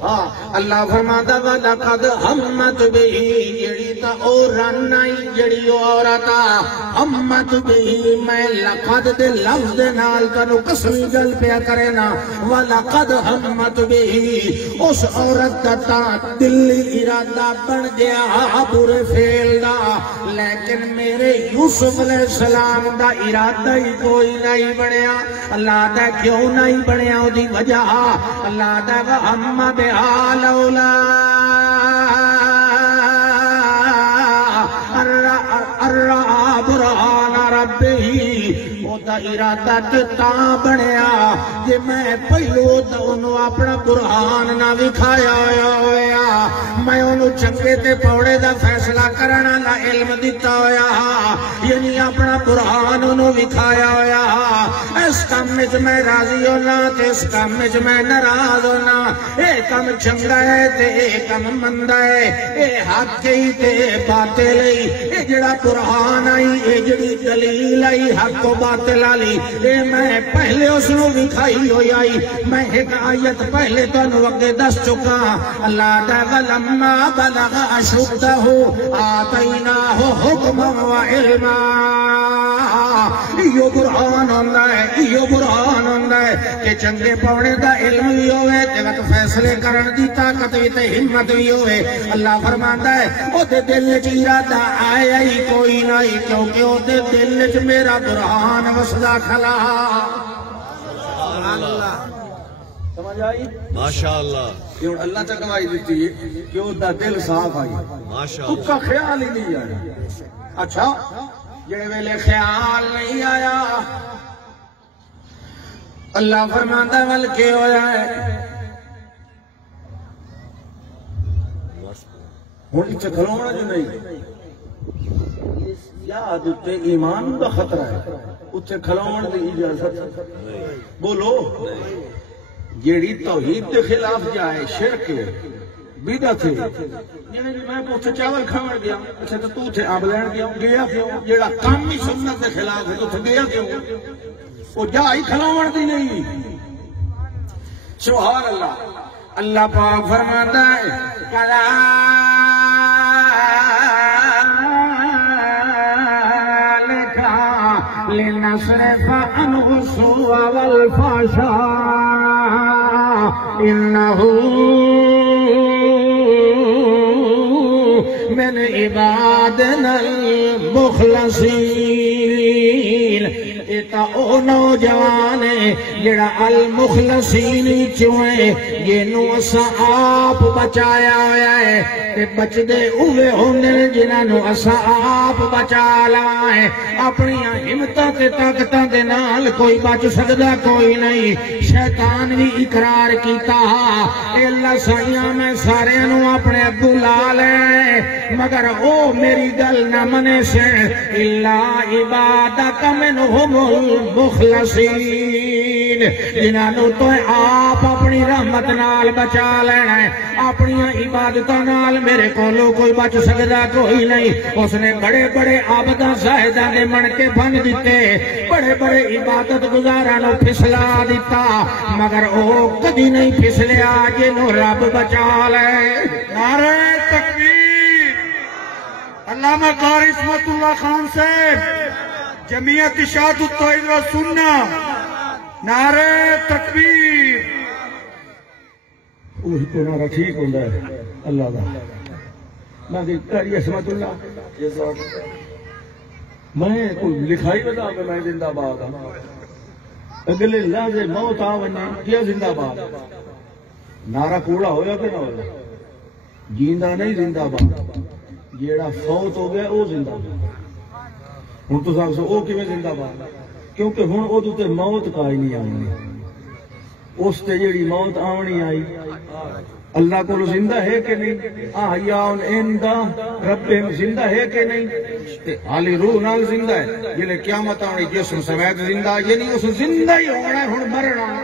ہاں۔ اللہ فرماتا وَلَقَدْ هَمَّتْ بِهِ جڑی تا او رانائی جڑی او عورتا ہمت بِهِ میں لقد دے لفظ دے نال کنو قسمی گل پیا کرے نا وَلَقَدْ هَمَّتْ بِهِ اس عورت کا تا دلی ارادہ بن گیا برے فیل دا، لیکن میرے یوسف علیہ السلام دا ارادہ ہی کوئی نہیں بنیا۔ اللہ دا کیوں نہیں بنیا او دی وجہ اللہ دا وَأَمَّ بِهَا لَوْلَا الرَّعَى بُرْهَانَ رَبِّهِ او دا ارادہ تاں بنیا کہ میں پہلو تا انہوں اپنا برہان نہ وکھایا ہویا، میں انہوں چنگے تے پوڑے دا فیصلہ کرنا نہ علم دیتا ہویا، یعنی اپنا برہان انہوں وکھایا ہویا۔ اس کام میں میں راضی ہونا تے اس کام میں میں ناراض ہونا، اے کام چنگا ہے تے اے کام مندہ ہے، اے حق ہی تے باطل ہی، اے جڑا برہان آئی اے جڑی دلیل آئی حق و باطل والی اے میں پہلے اس نو دکھائی ہوئی آئی میں ایک آیت پہلے تو وقت دس چکا اللہ دا ولما بلغ اشدہ آتیناہ حکما و علما یہ قرآن ہوندہ ہے یہ قرآن ہوندہ ہے کہ چنگے پوڑے دا علم بھی ہوئے جگت فیصلے کرن دی طاقت بھی تے ہمت بھی ہوئے اللہ فرماندا ہے او دے دل وچ ارادہ آیا ہی کوئی نہیں کیونکہ او دے دل وچ میرا قرآن وسدا کھلا سمجھ آئی ماشاءاللہ یہ اللہ تک گواہی دیتی ہے کہ او دا دل صاف آئی ماشاءاللہ اس کا خیال ہی نہیں آیا اچھا جڑے ویلے خیال نہیں آیا اللہ فرماندا ول کے ہویا ہے ہن تے کھلونا جو نہیں یاد تے ایمان دا خطرہ ہے اتھے کھلون دی اجازت بولو جیڑی توحید کے خلاف جائے شرک بدعت ہے یعنی میں پوچھے چاول کھاون گیا اچھا تو تھے آب لین گیا کیوں جیڑا کام ہی سنت کے خلاف ہے تو تھے گیا کیوں وہ جا ہی کھلون دی نہیں سبحان اللہ اللہ پاک فرماتا ہے لنصرف عنه السوء والفحشاء إنه من عبادنا المخلصين ایتا او نوجوان ہے جڑا المخلصین چوئے یہ نو اسا آپ بچایا ہویا ہے تے بچ دے اوے ہوندے جنہاں نو اسا آپ بچا لائے اپنی ہمتاں تے طاقتاں دے نال کوئی بچ سکدا کوئی نہیں شیطان بھی اقرار کیتا اے اللہ سائیاں میں سارے نو اپنے اگوں لا لے مگر او میری گل نہ منے سے الا عبادک منہم المخلصین جنہاں نو تو آپ اپنی رحمت نال بچا لینا ہے اپنی عبادتاں نال میرے کولو کوئی بچ سکدا کوئی نہیں اس نے بڑے بڑے عابداں زاہداں دے من کے بن دیتے بڑے بڑے عبادت گزاراں نو پھسلا دیتا مگر او کدی نہیں پھسلیا جنوں رب بچا لے نعرہ تکبیر علامہ قاری عصمت اللہ خان صاحب جمعیت اشاعت التوحید و سنہ نعرہ تکبیر وہی تو نعرہ ٹھیک ہوندہ ہے اللہ دا میں کہ قاری عصمت اللہ میں کوئی لکھائی بتا کہ میں زندہ باد ہوں اگلے لحظے موت آونے کیا زندہ باد نعرہ کوڑا ہویا کہ نہ ہویا جیندہ نہیں زندہ باد جیڑا فوت ہو گیا وہ زندہ باد ہوں تو ساکھ سو او کی میں زندہ باد کیونکہ ہوں او تو تے موت کائی نہیں آنی اس تے جیڑی موت آنی آئی اللہ کو زندہ ہے کہ نہیں احیاء عند ربہم زندہ ہے کہ نہیں تے حالی روح نال زندہ ہے جلے قیامت آنی جسم سمیت زندہ یہ نہیں اس زندہ ہی ہونا ہے ہوں مرنا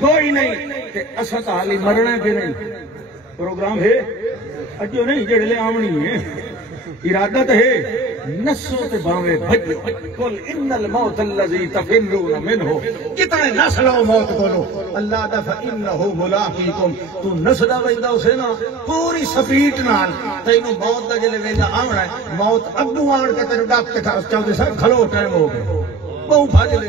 کوئی نہیں تے اسد حالی مرنا کہ نہیں پروگرام ہے اجو نہیں جڑے لے آمنی ہے ارادت ہے نسو تے باوے بھجو قل ان الموت الذي تفرون منه کتنے نسلو موت بولو اللہ دا فانه ملاقیکم تو نسدا ویندا اسے نا پوری سپیٹ نال تینوں موت دا جلے ویندا آونا ہے موت اگوں آن کے تینوں ڈاک تے چاہتے سر کھلو ٹائم ہو گئے بہت بھج لے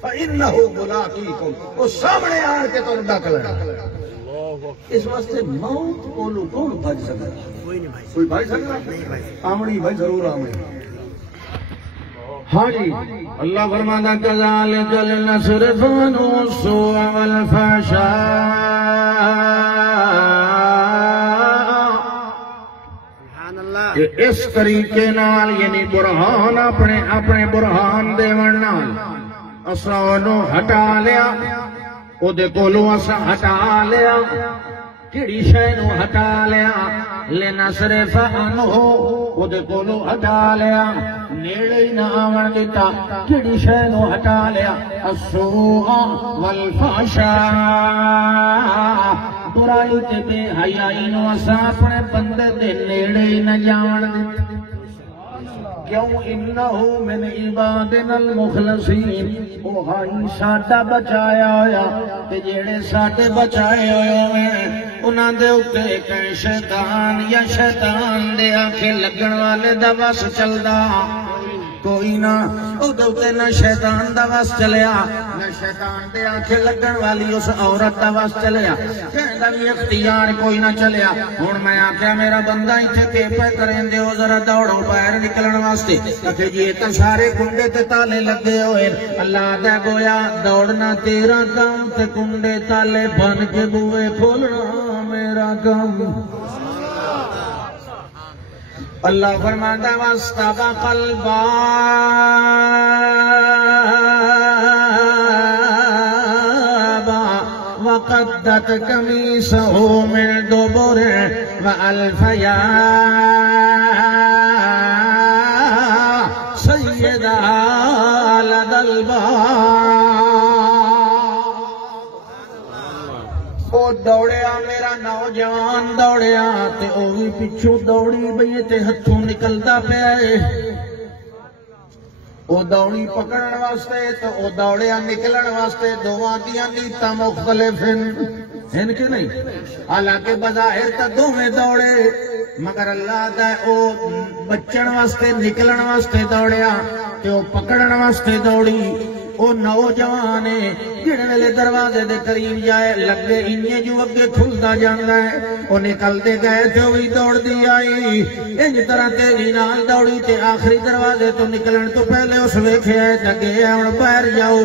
فانه ملاقیکم وہ سامنے آن کے تینوں ڈاک لینا اس واسطے موت کولو کون بھج سکتا کوئی بھج سکتا آمنی بھائی ضرور آمنی ہاں جی اللہ فرمانا کذالک لنصرف عنہ السوء والفحشاء کہ اس طریقے نال یعنی برہان اپنے برہان دیون نال اساں انہوں ہٹا لیا او دے کولو اساں ہٹا لیا کیڑی شے نو ہٹا لیا لنصرف عنہ او دے کولو ہٹا لیا نیڑے ہی نہ آون دیتا کیڑی شے نو ہٹا لیا السوء والفحشاء برائی تے بے حیائی نو اساں اپنے بندے دے نیڑے ہی نہ جاون دیتا کیوں انہو من عبادنا المخلصین وہ ہائی ساڈا بچایا ہویا تے جیڑے ساڈے بچائے ہوئے انہاں دے اوتے کہیں شیطان یا شیطان دے آنکھیں لگن والے دا وس چلدا کوئی نہ او دوتے نہ شیطان دا وس چلیا نہ شیطان دے آنکھیں لگن والی اس عورت دا وس چلیا کہندا بھی اختیار کوئی نہ چلیا ہن میں آکھیا میرا بندہ ایتھے کے پہ کرین دیو ذرا دوڑو باہر نکلن واسطے کہ جی تے سارے کنڈے تے تالے لگے ہوئے اللہ دا گویا دوڑنا تیرا کام تے کنڈے تالے بن کے بوئے کھولنا میرا کام اللہ فرماتا واستبق الباب وقدت قمیصه من دبر وألف يا سيدها لدى الباب وہ دوڑیا میرا نوجوان دوڑیا تے او بھی پچھو دوڑی بئی تے ہتھوں نکلدا پیا او دوڑی پکڑن واسطے تے او دوڑیا نکلن واسطے دوواں دیاں نیتاں مختلف ہیں کہ نہیں حالانکہ بظاہر تے دوویں دوڑے مگر اللہ دا او بچن واسطے نکلن واسطے دوڑیا تے او پکڑن واسطے دوڑی او نوجوان جڑے ویلے دروازے دے قریب جائے لگے انہیں جو اگے کھلدا جاندا ہے او نکلتے گئے تے وہی دوڑ دی آئی انج طرح تیزی نال دوڑی تے آخری دروازے تو نکلن تو پہلے اس ویکھیا تے گئے ہن باہر جاؤ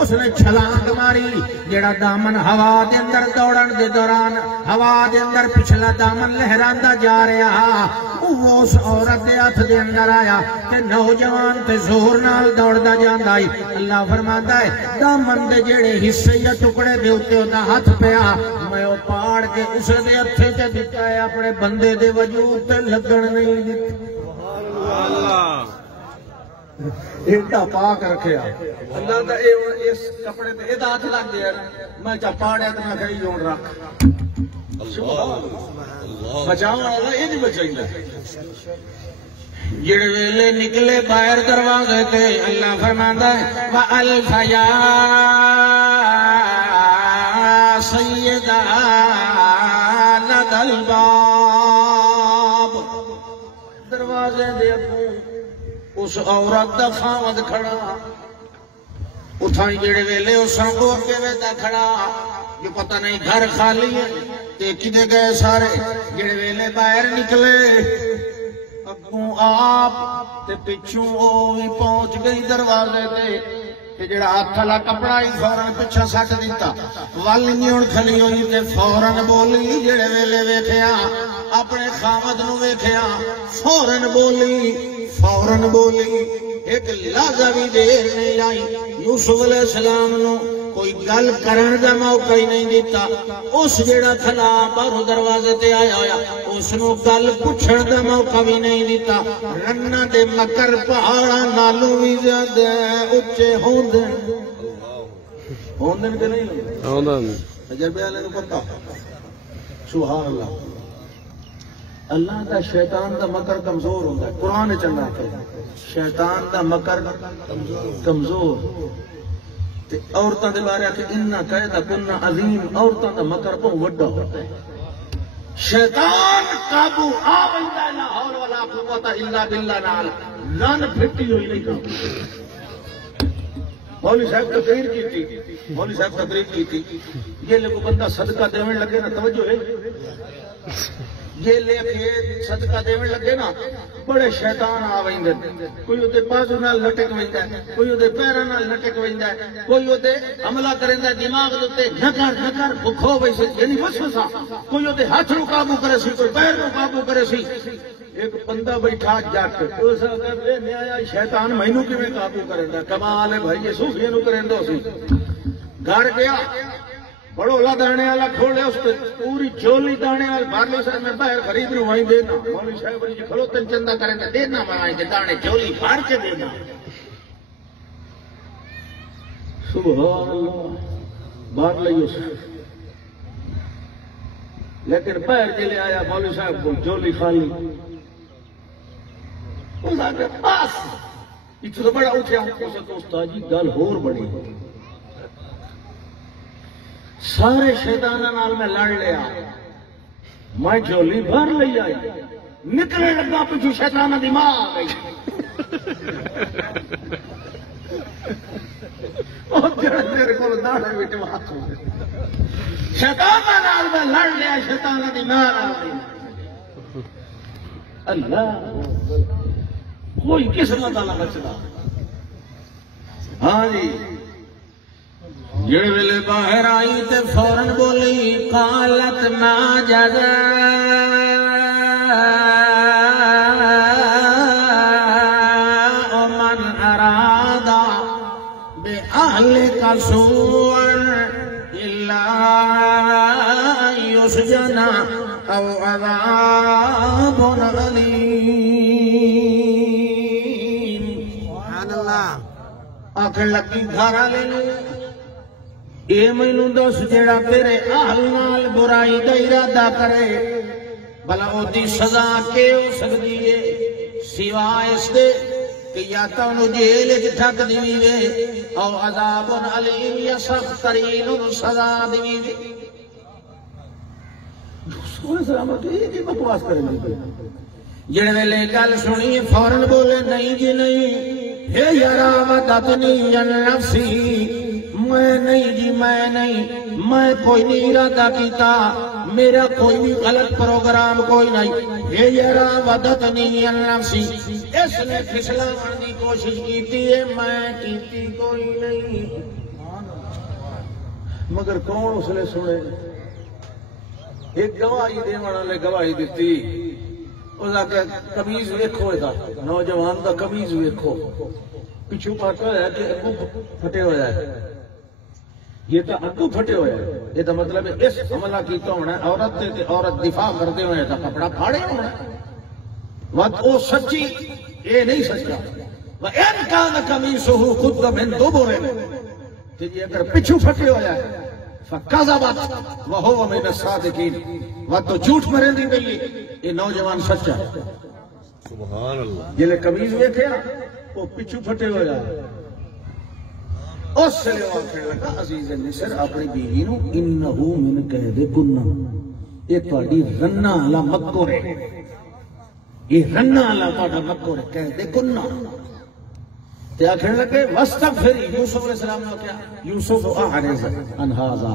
اس نے چھلانگ ماری جڑا دامن ہوا دے اندر دوڑن دے دوران ہوا دے اندر پچھلا دامن لہراندا جا رہا وہ اس عورت دے ہاتھ دے اندر آیا تے نوجوان تے زور نال دوڑدا جاندا ہے اللہ فرماتا ہے دامن دے جڑے حصے یا ٹکڑے دے اوتے دا ہاتھ پیا میں او پاڑ کے اس دے ہتھے تے دتا ہے اپنے بندے دے وجود تے لگن نہیں دتا اللہ ایڈا پاک رکھیا اللہ دا اس کپڑے تے ادا ہاتھ لگ گیا میں چا پاڑیا تے میں کہی جوڑ رکھ بچاؤ والا یہ نہیں بچائیے جڑے ویلے نکلے باہر دروازے تے اللہ فرماندا ہے وَأَلْفَ يَا سَيِّدَا لَدَى الْبَابِ دروازے دے اگوں اس عورت دا خاوند کھڑا اتھائی جڑے ویلے اس رنگو اگے ویدا کھڑا جو پتہ نہیں گھر خالی ہے تے کدے گئے سارے جڑے ویلے باہر نکلے اگوں آپ تے پچھوں او بھی پہنچ گئی دروازے تے جڑا ہاتھ والا کپڑا ہی فوراً پچھا سٹ دیتا ول نہیں ہن کھلی ہوئی تے فوراً بولی جڑے ویلے ویکھیا اپنے خاوند نو ویکھیا فوراً بولی ایک لحظہ بھی دیر نہیں آئی یوسف علیہ السلام نو کوئی گل کرن دا موقع ہی نہیں دیتا اس جیڑا تھلا باہروں دروازے تے آیا ہویا اس نو گل پوچھن دا موقع بھی نہیں دیتا رنہ دے مکر پہاڑاں نالوں بھی زیادہ اچھے ہوندن کہ نہیں ہوندن تجربے والے نو پتہ سبحان اللہ اللہ دا شیطان دا مکر کمزور ہوندا ہے قرآن چلا کہ شیطان دا مکر کمزور تے عورتاں دے بارے کہ انہا قیدہ کنہ عظیم عورتاں دا مکر بہت وڈا ہوتا ہے شیطان قابو آوندہ لا حول ولا قوت الا باللہ نال لان پھٹی ہوئی نہیں کرتی مولوی صاحب تقریر کی تھی یہ لوگ بندہ صدقہ دیویں لگے نا توجہ ہے یہ لے کے صدقہ دیویں لگے نا بڑے شیطان آویں کوئی ادھے بازو نال لٹک ویندا ہے کوئی ادھے پیراں نال لٹک ویندا ہے کوئی ادھے حملہ کریندا دماغ دے نکر بکھو ویسے یعنی وسوسہ کوئی ادھے ہاتھ نو قابو کرے سی کوئی پیر نو قابو کرے سی ایک بندہ بیٹھا جٹ اس کہے نیا شیطان مینوں کیویں قابو کریندا کمال ہے بھائی یہ صوفیاں نو کریندا سی گھر گیا بڑولا دانے والا کھولے اس پہ پوری چولی دانے والا بارلے صاحب میں باہر خرید لوں وہیں دینا مولوی صاحب جی کھلوتن چندہ کریں گے دینا میں کہ دانے چولی بھار کے دینا سبحان اللہ بار لئی اس لیکن باہر کے لے آیا مولوی صاحب کو چولی خالی اس آگے پاس اتنا تو بڑا اٹھے اسے تو استاد جی گل ہور بڑی سارے شیطانہ نال میں لڑ لیا میں جھولی بھر لئی آئی نکلے لگا پچھو شیطانہ دی ماں آ گئی اور جڑے میرے کو داڑھے بیٹے ہاتھ ہو گئے شیطانہ نال میں لڑ لیا شیطانہ دی ماں آ گئی اللہ کوئی قسمت والا بچنا ہاں جی جڑے ویلے باہر آئی تے فوراً بولی قالت ما جزاء من اراد بأهلك سوءا الا يسجن او عذاب الیم سبحان اللہ آخر لگی گھر والے اے مینوں دس جیڑا تیرے اہل نال برائی دا ارادہ کرے بھلا او دی سزا کے ہو سکتی ہے سوائے اس دے کہ یا تو انہوں جیل وچ ٹھک دیوی وے او عذاب علیم یا سخت ترین سزا دیوی وے سورہ سلامت یہ بکواس کریں گے جڑے ویلے گل سنی فوراً بولے نہیں جی نہیں ہے یارا ودتنی عن نفسی میں نہیں جی میں نہیں میں کوئی نہیں ارادہ کیتا میرا کوئی بھی غلط پروگرام کوئی نہیں ہے یارا ودتنی عن نفسی اس نے پھسلاون دی کوشش کیتی ہے میں کیتی کوئی نہیں مگر کون اس نے سنے ایک گواہی دے والے گواہی دیتی اس آکے قمیض ویکھو دا نوجوان دا قمیض ویکھو پیچھو پاٹا ہے کہ اگو پھٹے ہویا ہے یہ تو اگو پھٹے ہویا ہے یہ تو مطلب ہے اس حملہ کیتا ہونا ہے عورت دے عورت دفاع کرتے ہوئے تو کپڑا پھاڑے ہونا ہے وقت او سچی یہ نہیں سچا وَإِنْ كَانَ قَمِيصُهُ قُدَّ مِنْ دُبُرٍ کہ یہ اگر پیچھو پھٹے ہویا ہے فَكَذَبَتْ وَهُوَ مِنَ الصَّادِقِينَ وقت تو جھوٹ مرے دی گئی یہ نوجوان سچا ہے سبحان اللہ جلے قمیض ویکھے وہ پچھو پھٹے ہو جائے اس سے وہ کہنے لگا عزیز مصر اپنی بیوی نو انہو من کہہ دے کنہ یہ تہاڈی رنا والا مکر ہے یہ رنا والا تہاڈا مکر ہے کہہ دے کنہ تے آکھنے لگے واستغفر یوسف علیہ السلام نے کیا یوسف اعرض عن ھذا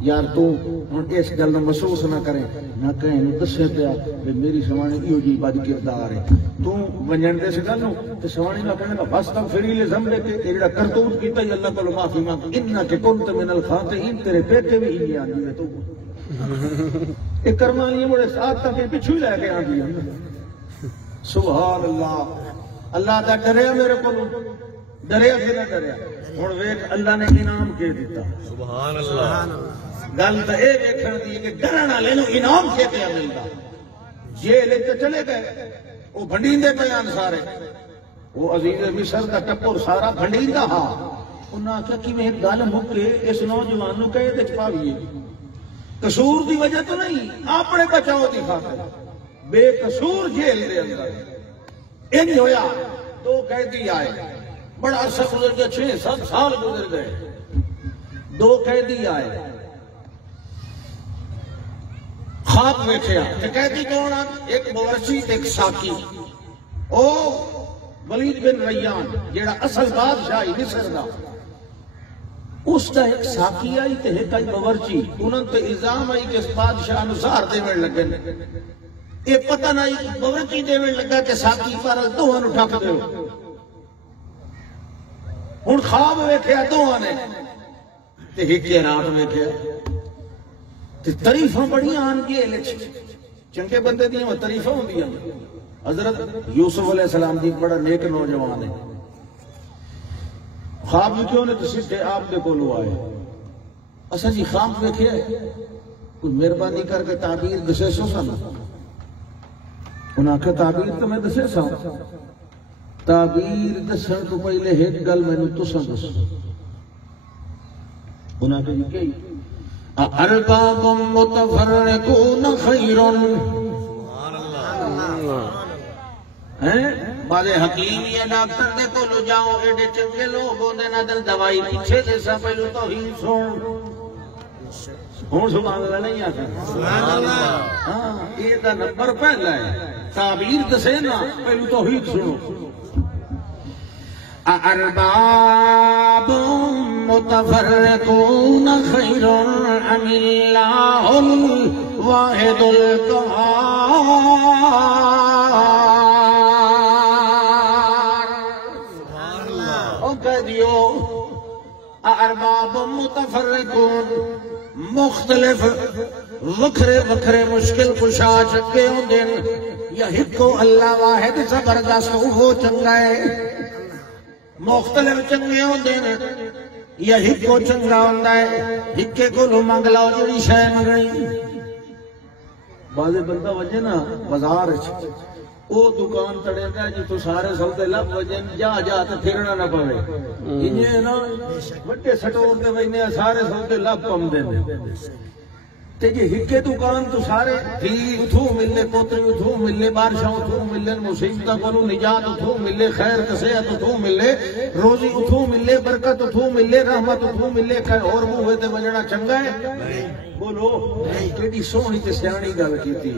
یار تو ہن اس گل نو محسوس نہ کرے نہ کہیں نو دسے پیا کہ میری سوانی ایو جی بد کردار ہے تو ونجن دے اس گل نو تے سوانی نو کہنے لگا واستغفر لے ذنب تے جڑا کرتوت کیتا ہے اللہ کول معافی مانگ انک کنت من الخاطئین تیرے بیٹے بھی ہی آندی ہے تو اے کرمانی بڑے ساتھ تک پیچھے لے کے آندی ہے سبحان اللہ اللہ دا ڈریا میرے کو ڈریا کہ نہ ڈریا ہن ویکھ اللہ نے انعام کے دیتا سبحان اللہ گل تو یہ دیکھنے دی کہ ڈرن والے نو انعام کے پیا ملتا جیل تے چلے گئے وہ بھنڈیندے پیان سارے وہ عزیز مصر دا ٹپر سارا بھنڈیندا ہا انہاں آخیا کہ میں گل مکے اس نوجوان نو کہے تے پاویے قصور دی وجہ تو نہیں اپنے بچاؤ دی خاطر بے قصور جیل دے اندر این ہویا دو قیدی آئے بڑا عرصہ گزر گیا 6-7 سال گزر گئے دو قیدی آئے خواب ویکھیا تے قیدی کون آ ایک باورچی ایک ساقی او ولید بن ریان جیڑا اصل بادشاہی مصر دا اس دا ایک ساقی آئی تے ایک آئی باورچی انہوں تے الزام آئی کہ اس بادشاہ نو زہر دیویں لگن یہ پتہ نہیں باورچی دیویں لگا کہ ساقی پر دوہاں نو ٹھک دیو ہن خواب ویکھیا دوہاں نے تے ایک رات ویکھیا تے تعریفاں بڑیاں آن جیل وچ چنگے بندے دیاں تعریفاں ہوندیاں حضرت یوسف علیہ السلام دی بڑا نیک نوجوان ہے خواب بھی کیوں نے تو سیدھے آپ دے کولو آئے اصل جی خواب ویکھیا کوئی مہربانی کر کے تعبیر دسے سو سن انہاں کہ تعبیر تو میں دسے سا تعبیر دسن تو پہلے ایک گل مینوں تساں دسو انہاں کہ کہ ارباب متفرقون خیر سبحان اللہ بازے حکیم یا ڈاکٹر دے کولو جاؤ ایڈے چنگے لوگ ہوندے نہ دل دوائی پیچھے دے سا پہلو توحید سن ہوں سبحان اللہ نہیں آتا ہاں یہ دا نمبر پہلا ہے تعبیر دسے نا پہلو توحید سنو ارباب متفرقون خیر ام اللہ الواحد القہار او کہہ دیو ارباب متفرقون مختلف وکھرے وکھرے مشکل کشا چکے ہوں دن یا ہکو اللہ واحد زبردست وہ چنگا ہے مختلف چنگے ہوں دن یا ہکو چنگا ہوں ہے ہکے کو لو مانگ لاؤ جڑی شے منگنی بازے بندہ وجہ نا بازار او دکان تڑے گا جی تو سارے سودے لب وجن جا جا تے پھرنا نہ پوے انہیں نا بڑے سٹور دے وینے سارے سودے لب پم دے تے جی ہکے دکان تو سارے تھی اتھو ملے پوتری اتھو ملے بارشاں اتھو ملے مصیبتاں کولو نجات اتھو ملے خیر صحت اتھو ملے روزی اتھو ملے برکت اتھو ملے رحمت اتھو ملے کہ اور منہ تے وجنا چنگا ہے بولو کیڑی سونی تے سیاںی گل کیتی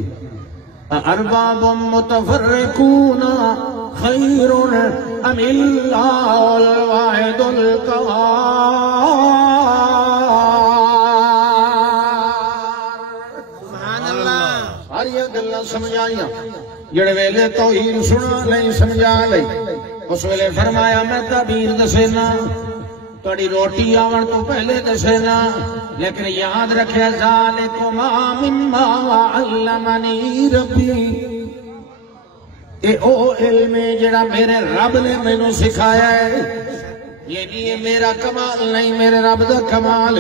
ارباب متفرقون خیر ام اللہ الواحد القہار گلا سمجھائیاں جڑے ویلے توحید سنا نہیں سمجھا لئی اس ویلے فرمایا میں تعبیر دسینا تھوڑی روٹی آون تو پہلے دسینا لیکن یاد رکھے ذالکما مما علمنی ربی اے او علم ہے جڑا میرے رب نے مینوں سکھایا ہے یہ نہیں میرا کمال نہیں میرے رب دا کمال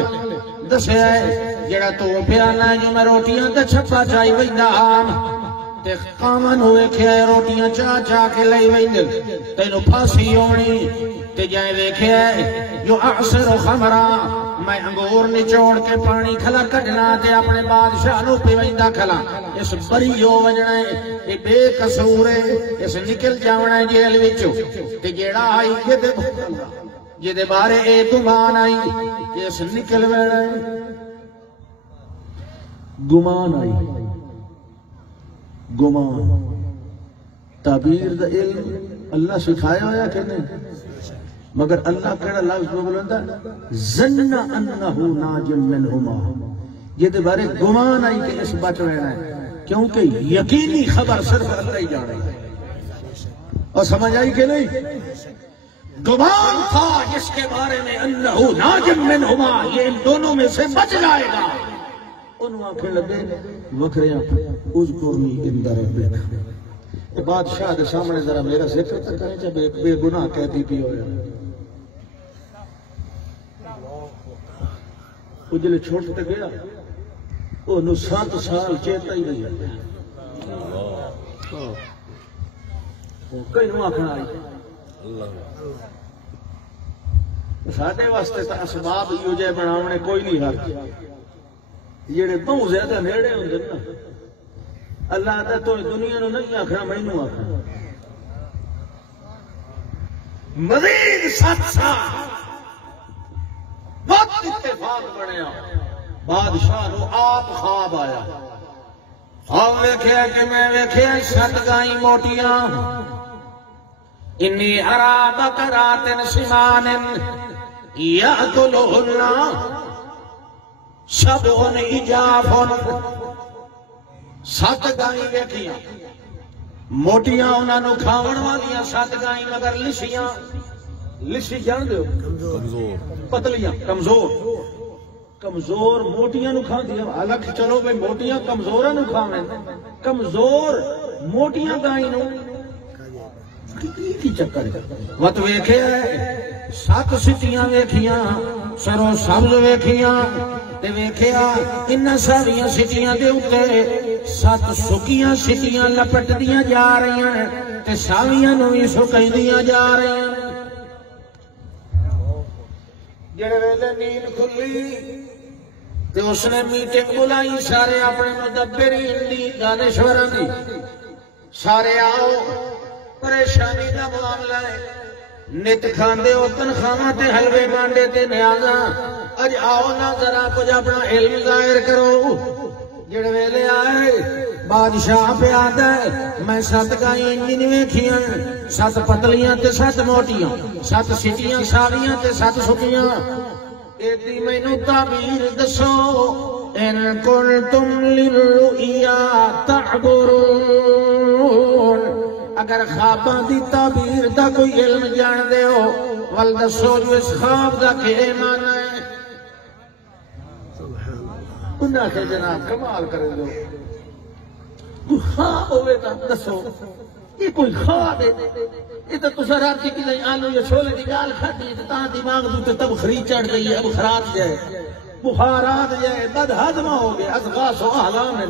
دسیا ہے جڑا تو پیانا جو میں روٹیاں تے چھپا چائی ویندا آم تے قامن ہوئے کھے روٹیاں چاہ چاہ کے لئی ویندے تینوں پھانسی ہونی تے جائیں دیکھے جو اعصر و خمرہ میں انگور نچوڑ کے پانی کھلا کھڑنا تے اپنے بادشاہ نو پی ویندا کھلا اس بری ہو وجنا ہے یہ بے قصور ہے اس نکل جاونا ہے جیل وچوں تے جیڑا آئی یہ دے بارے اے گمان آئی کہ اس نکل ویڑا ہے گمان آئی گمان تعبیر دا علم اللہ سکھایا ہویا کہ نہیں مگر اللہ کہڑا لفظ بولندا ظن انہو ناجم منہما یہ دے بارے گمان آئی کہ اس بچ رہنا ہے کیونکہ یقینی خبر صرف اللہ ہی جانے اور سمجھ آئی کہ نہیں گمان تھا جس کے بارے میں انہو ناجم منہما یہ ان دونوں میں سے بچ جائے گا انہوں آنکھیں لگے وکھریاں اذکرنی عند ربک بادشاہ دے سامنے ذرا میرا ذکر تک کریں جب ایک بے گناہ قیدی بھی ہویا اجلے چھوٹتے گیا انہوں 7 سال چیتا ہی نہیں کئی نو آنکھنا آئی ساڑھے واسطے تا اسباب ہی جائے بناونے کوئی نہیں حق جیڑے بہت زیادہ نیڑے ہوں نا اللہ آتا تو دنیا نو نہیں آخنا میں نو آخنا مزید 7 سال بہت اتفاق بنیا بادشاہ نو آپ خواب آیا خواب ویکھیا کہ میں ویکھیا 7 گائیں موٹیاں انی ارا بقرات سمان یأکلہن سبعن اجافن 7 گائیں ویکھیاں موٹیاں انہاں نو کھاون والیاں 7 گائیں مگر لسیاں لسی جان دے پتلیاں کمزور موٹیاں نو کھان دیا حالانکہ چلو بھئی موٹیاں کمزوراں نو کھاویں کمزور موٹیاں گائیں نو کی چکر ہے وقت ویکھے 7 سٹیاں ویکھیاں سرو سبز ویکھیاں تے ویکھیا انہاں ساریاں سٹیاں دے اوتے 7 سکیاں سٹیاں لپٹ دیاں جا رہی ہیں تے ساویاں نو بھی سکیندیاں جا رہی ہیں جڑے ویلے نیند کھلی تے اس نے میٹنگ بلائی سارے اپنے مدبرین دی دانشوراں دی سارے آؤ پریشانی دا معاملہ ہے نت کھاندے ہو تنخواہ تے حلوے مانڈے تے نیازاں اج آؤ نا ذرا کچھ اپنا علم ظاہر کرو جڑے ویلے آئے بادشاہ پہ آتا ہے میں 7 گائیں انجن ویکھیاں 7 پتلیاں تے 7 موٹیاں 7 سٹیاں ساڑیاں تے 7 سکیاں ایدی مینوں تعبیر دسو ان کنتم للرؤیا تعبرون اگر خواباں دی تعبیر دا کوئی علم جان دے ہو ول دسو جو اس خواب دا کہ معنی ہے انہاں کہ جناب کمال کرے دو کوئی خواب ہوئے تا دسو یہ کوئی خواب ہے یہ تو تسا رات کی نہیں آلو یا چھولے دی گال کھاتی ہے تاں دماغ تو تب خری چڑھ گئی ہے اب خراب جائے بخارات جائے بد ہضمہ ہو گئے ازغاس و احلام ہے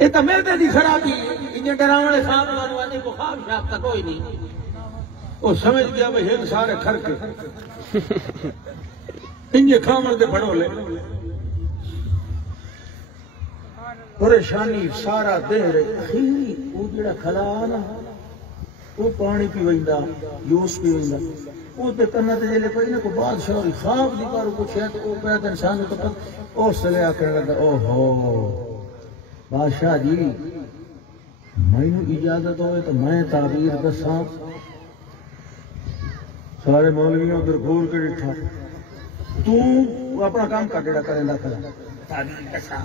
یہ تو میرے دی خرابی انہیں ڈراونے خواب مانوانی کو خواب شاپ تک کوئی نہیں وہ سمجھ گیا بھئی ہن سارے کھر کے انہیں کھامر دے پڑھو لے پریشانی سارا دے رہے اخیری وہ جڑا کھلا آنا وہ پانی پی ویندا یوس پی ویندا وہ تے کرنا تے جلے پڑی نا کو بادشاہ ہوئی خواب دی کارو کچھ ہے تو وہ پیدا انسان کو پتہ او سلے آ کرنے لگا او ہو بادشاہ جی مینوں اجازت ہوئے تو میں تعبیر دساں سارے مولویوں ادھر گھور کے ڈٹھا تو اپنا کام کر جڑا کریں دا کھلا تعبیر دساں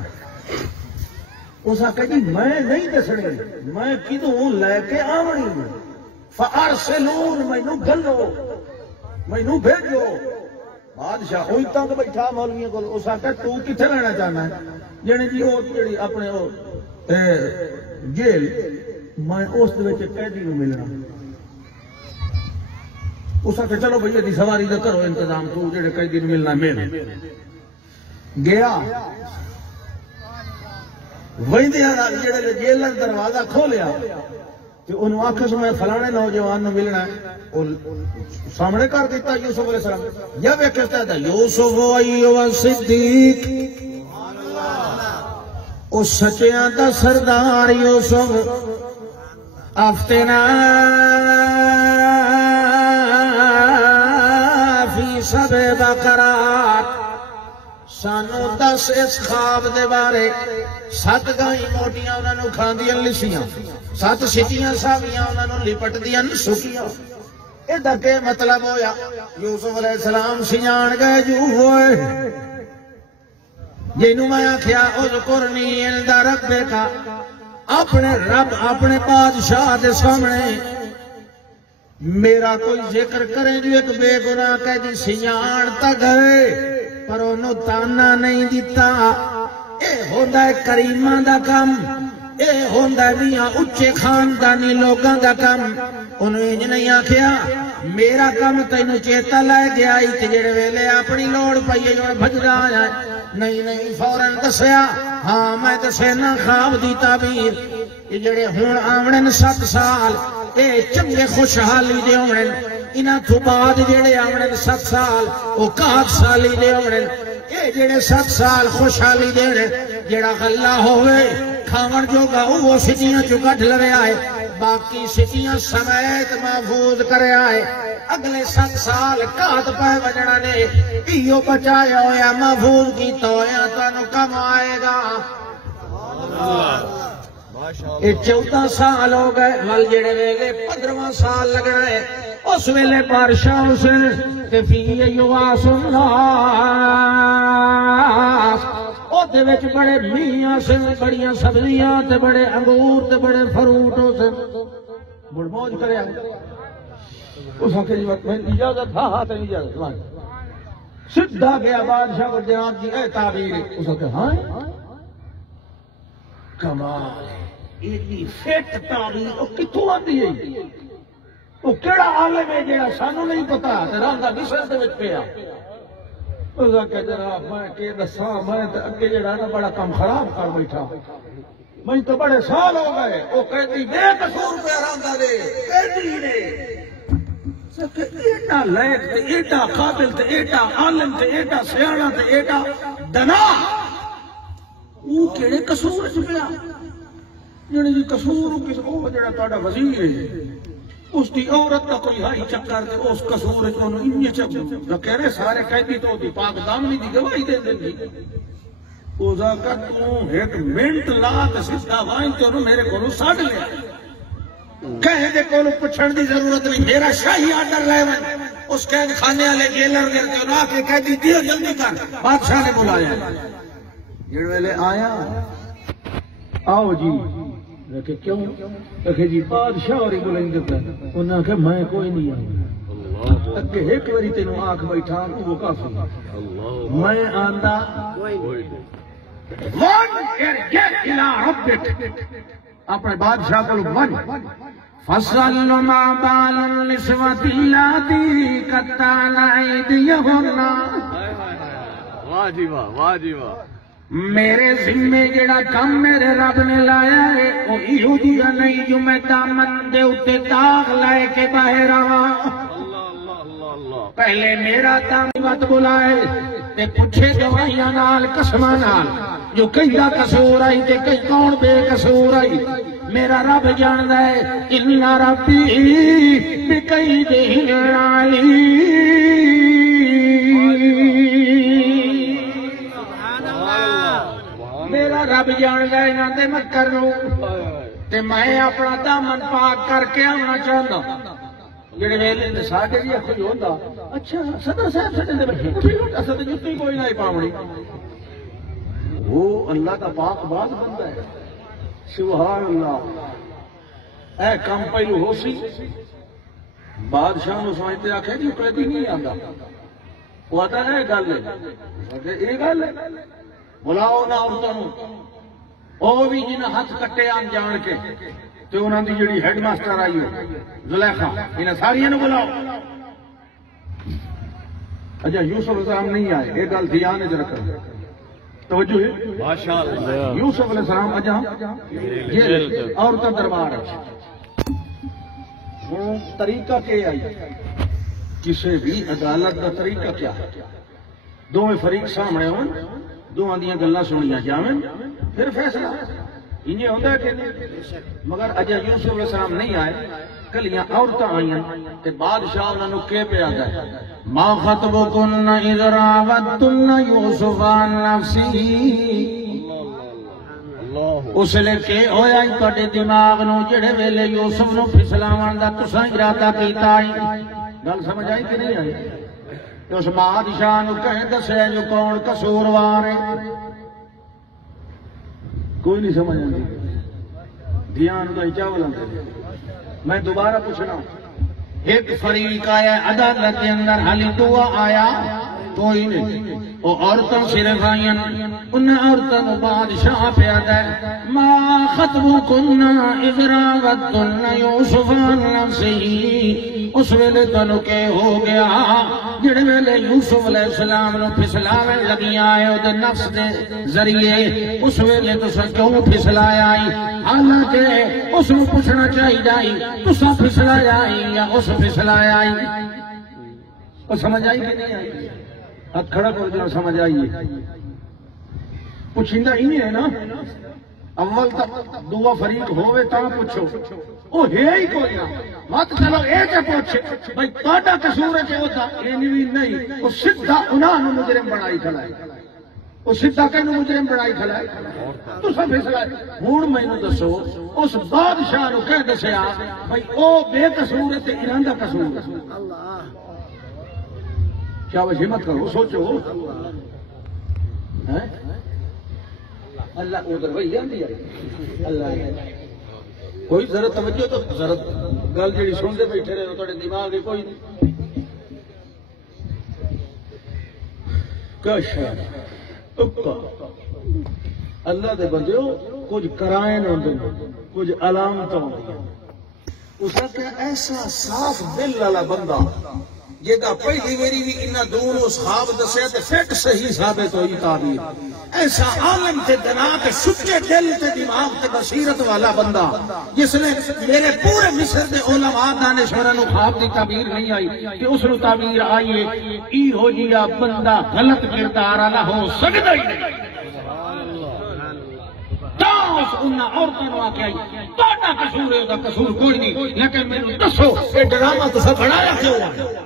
اس آکھا جی میں نہیں دسنی میں کدوں لے کے آونی فارسلون مینوں گلو مینوں بھیجو بادشاہ ہوئی تک بیٹھا مولویوں کو اس آکھا تو کتنے رہنا چاہنا ہے جڑی جی وہ جڑی اپنے جیل میں اس دے وچ قیدی نوں ملنا اس آکھا چلو بھئی دی سواری دا کرو انتظام تو جڑے قیدی نوں ملنا مل گیا ویندیاں جڑے جیل دا دروازہ کھولیا تے انہوں آکھس میں فلانے نوجوان نوں ملنا ہے سامنے کر دیتا یوسف علیہ السلام یا ویکھتا ہے یوسف ایوہ صدیق او سچیاں دا سردار یوسف افتنا فی سبع بقرات سانو 10 اس خواب دے بارے 7 گائیں موٹیاں انہاں نوں کھاندیاں لسیاں 7 سٹیاں ساویاں انہاں نوں لپٹ دیاں سکیاں اے دا کے مطلب ہویا یوسف علیہ السلام سیان گئے جو ہوئے جنوں میں آکھیا اذکرنی عند ربک اپنے رب اپنے بادشاہ دے سامنے میرا کوئی ذکر کریں جو ایک بے گناہ کہ جی سیان تا گئے پر انہوں تانا نہیں دیتا اے ہوندہ ہے کریمہ دا کم اے ہوندہ ہے میاں اچھے خاندانی لوگاں دا کم انہوں نے نہیں آکھیا میرا کم تینوں چیتا لائے گیا ہی تجڑے ویلے اپنی لوڑ پائیے جو بھج رہا ہے نہیں فوراً دسیا ہاں میں دسینا خواب دی تعبیر یہ جڑے ہون آمنن 7 سال اے چنگے خوشحالی دے آمنن انہاں تو بعد جڑے آمنن 7 سال وہ کاٹ سالی دے آمنن اے جڑے 7 سال خوشحالی دے جڑا غلہ ہوئے کھاون جو گا وہ سٹیاں چکٹ لوے آئے باقی سٹیاں سمیت محفوظ کرے آئے اگلے 7 سال کات پائے وجڑا نے ایو بچایا ہویا محفوظ کی تویا تانو کم آئے گا یہ 14 سال ہو گئے ول جڑے ویلے 15واں سال لگنا ہے اس ویلے بادشاہ سے کہ فی یواس الناس او دے وچ بڑے میاں سے بڑیاں سبزیاں تے بڑے انگور تے بڑے فروٹ سے بڑ موج کرے اس وقت میں اجازت تھا ہاتھ نہیں اجازت سیدھا گیا بادشاہ کو جناب جی اے تعبیر اس وقت ہاں کمال ایڈی فٹ تعبیر او کتھوں آندی ہے وہ کیڑا عالم ہے جڑا سانوں نہیں پتا تے رہندا مصر دے وچ پیا اس کہ جناب میں کہ دساں میں تے اگے جڑا نا بڑا کم خراب کر بیٹھا میں تو بڑے سال ہو گئے او قیدی بے قصور پہ رہندا دے قیدی نے سکے ایڈا لائق تے ایڈا قابل تے ایڈا عالم تے ایڈا سیاںا تے ایڈا دنا او کیڑے قصور چ پیا جڑی جی قصور کس او جڑا تہاڈا وزیر ہے اس دی عورت دا کوئی ہائی چکر تے اس قصور وچ اونوں انج چک کہہ رہے سارے قیدی تو دی پاک دامنی دی گواہی دے دندی او ذاکر تو ایک منٹ لا تے سیدھا وائن تے انہوں میرے کولوں ساڈ لیا کہے دے کولوں پوچھن دی ضرورت نہیں میرا شاہی آرڈر لے ون اس قید خانے والے جیلر دے تے لا کے قیدی دیو جلدی کر بادشاہ نے بلایا جڑ ویلے آیا آؤ جی کہ کیوں کہ جی بادشاہ اور بلند پہ انہاں کہ میں کوئی نہیں آؤں اگے ایک واری تینوں آنکھ بیٹھا وہ کافی میں آندا ون ارجع الى ربک اپنے بادشاہ کو ون فصل ما بال النسوة اللاتي قطعن أيديهن واہ جی واہ واہ جی واہ میرے ذمے جڑا کام میرے رب نے لایا ہے وہ ایہو جیا نہیں جو میں دامن دے اتے داغ لائے کے باہر آواں پہلے میرا دامت بلائے تے پوچھے گواہیاں نال قسماں نال جو کہیں قصور آئی تے کہیں کون بے قصور آئی میرا رب جاندا ہے ان ربی بکیدہن علیم میرا رب جاندا ہے انہاں دے مکر نوں تے میں اپنا دامن پاک کر کے آنا چاہندا جڑے ویلے تے ساڈے جی کوئی ہوندا اچھا صدر صاحب ساڈے دے بیٹھے اساں تے جُتی کوئی نہیں پاونی وہ اللہ کا پاک باز بندہ ہے سبحان اللہ اے کام پہلو ہو سی بادشاہ نو سمجھتے آکھے جی قیدی نہیں آندا وہ آتا ہے گل ہے یہ گل ہے بلاؤ نہ عورتوں او بھی جنہیں ہاتھ کٹے آن جان کے تے انہاں دی جڑی ہیڈ ماسٹر آئی ہو زلیخا انہاں ساریاں نو بلاؤ اچھا یوسف علیہ السلام نہیں آئے یہ گل دھیان وچ رکھو توجہ ہے ماشاءاللہ یوسف علیہ السلام اجا جیل عورتاں دربار ہوں طریقہ کیا آئی کسی بھی عدالت کا طریقہ کیا دونوں فریق سامنے ہون دونوں دیاں گلاں سنیاں جاویں پھر فیصلہ انہیں ہوتا ہے کہ مگر اجا یوسف علیہ السلام نہیں آئے کلیاں عورتاں آئیں تے بادشاہ انہاں نو کے پہ آندا ہے ما خطبکن اذ راوتن یوسف عن نفسہ اس لے کے ہویا ہی کٹے دماغ نو جڑے ویلے یوسف نو پھسلاون دا تساں ارادہ کیتا ہے گل سمجھ آئی کہ نہیں آئی اس بادشاہ نو کہے دسے جو کون قصوروار ہے کوئی نہیں سمجھ آتی دھیان دا چاول میں دوبارہ پوچھنا ایک فریق آیا عدالت کے اندر حالی دعا آیا کوئی نہیں وہ عورتوں صرف آئیں ان عورتوں بادشاہ پیادا ہے ما خطبکن اذ راوتن یوسف عن نفسہ اس ویلے تنو کہ ہو گیا جڑے ویلے یوسف علیہ السلام نو پھسلاویں لگیاں آئے او دے نفس دے ذریعے اس ویلے تساں کیوں پھسلایا آئی حالانکہ اس نو پوچھنا چاہیے تساں پھسلایا آئی یا اس پھسلایا آئی وہ سمجھ آئی کہ نہیں آئی ہاتھ کھڑا کر جو سمجھ آئیے پوچھندہ ہی نہیں ہے نا اول تک دعا فریق ہوئے تا پوچھو او ہے ہی کوئی نہ مت چلو اے تے پوچھے بھائی تہاڈا قصور ہے کہ ہوتا اے نہیں وہ سیدھا انہاں نو مجرم بنائی کھڑا ہے وہ سیدھا کینو مجرم بنائی کھڑا ہے تساں فیصلہ ہن مینوں دسو اس بادشاہ نو کہہ دسیا بھائی او بے قصور ہے تے انہاں دا قصور ہے کیا وہ ہمت کرو سوچو اللہ ادھر وہی جاندی ہے اللہ کوئی ذرا توجہ تو ذرا گل جڑی سنتے بیٹھے رہے تھوڑے دماغ میں کوئی نہیں کش اللہ دے بندے کچھ کرائن ہوندے کچھ علامت ہوندی اس کا ایسا صاف دل والا بندہ جیدہ پہلی میری بھی انہا دون اس خواب دسیا تے فٹ صحیح ثابت ہوئی تعبیر ایسا عالم تے دنا تے سچے دل تے دماغ تے بصیرت والا بندہ جس نے میرے پورے مصر دے علماء دانشورانو خواب دی تعبیر نہیں آئی کہ اس نے تعبیر آئیے ای ہو جیا بندہ غلط کردار والا ہو سکتا ہی نہیں خاص انہاں عورتاں نوں آکھیا تہاڈا قصور ہے دا قصور کوئی نہیں لیکن مینوں دسو اے ڈرامہ تساں بنایا کیوں ہے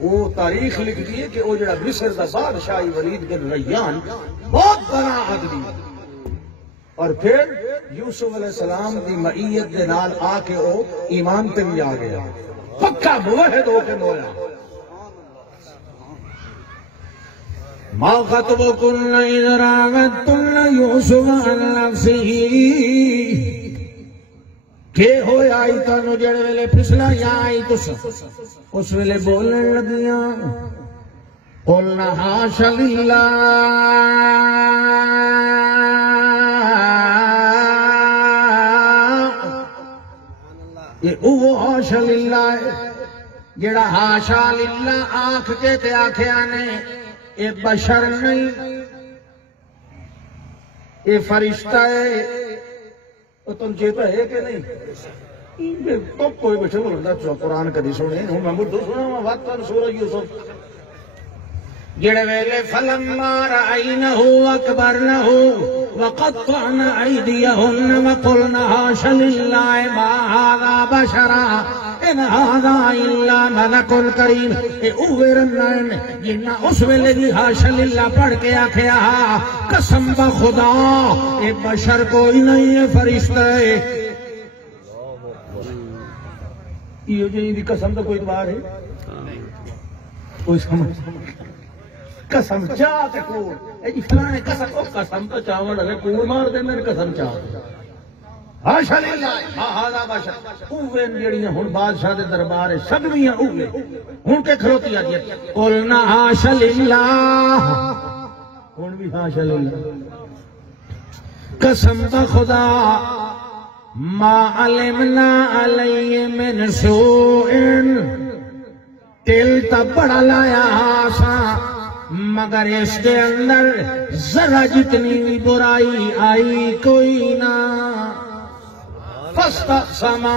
وہ تاریخ لکھتی ہے کہ وہ جڑا مصر دا بادشاہی ولید بن ریان بہت بڑا آدمی اور پھر یوسف علیہ السلام دی معیت دے نال آ کے وہ ایمان تے بھی آ گیا پکا موحد ہو کے مویا ما خطبكن إذ راودتن يوسف عن نفسه کہ ہویا آئی تانو جڑ ویلے پھسلا یا آئی تسا اس ویلے بولن لگیاں قلنا حاش للہ یہ او حاش للہ جڑا حاشا للہ آنکھ کے تے آکھیا نے اے بشر نہیں اے فرشتہ ہے تو تم چیتا ہے کہ نہیں تو کوئی بچے بولتا قرآن کدی سنے ہوں میں مردو سنا ہوں وقتاً سورہ یوسف جڑے ویلے فلما رأینہ اکبرنہ وقطعن ایدیہن وقلن حاش للہ ما ھذا بشرا ان ھذا الا ملک کریم اے اویرن جنہ اس ویلے دی حاش للہ پڑھ کے آکھیا قسم بخدا اے بشر کوئی نہیں ہے فرشتہ ہے یہ جی دی قسم تو کوئی بار ہے کوئی سمجھ قسم چاہ تے کوڑ اے جی فلانے قسم تو چاوڑ ہے کوڑ مار دے میں قسم چاہ حاشا للہ ما ھذا بشر اوے جڑیاں ہن بادشاہ دے دربار سبویاں اوے ہن کے کھلوتی آ گئی قلنا حاشا للہ ہن بھی حاشا للہ قسم خدا ما علمنا علیہ من سوء دل تا بڑا لایا آسا مگر اس کے اندر ذرا جتنی بھی برائی آئی کوئی نہ فاستقسما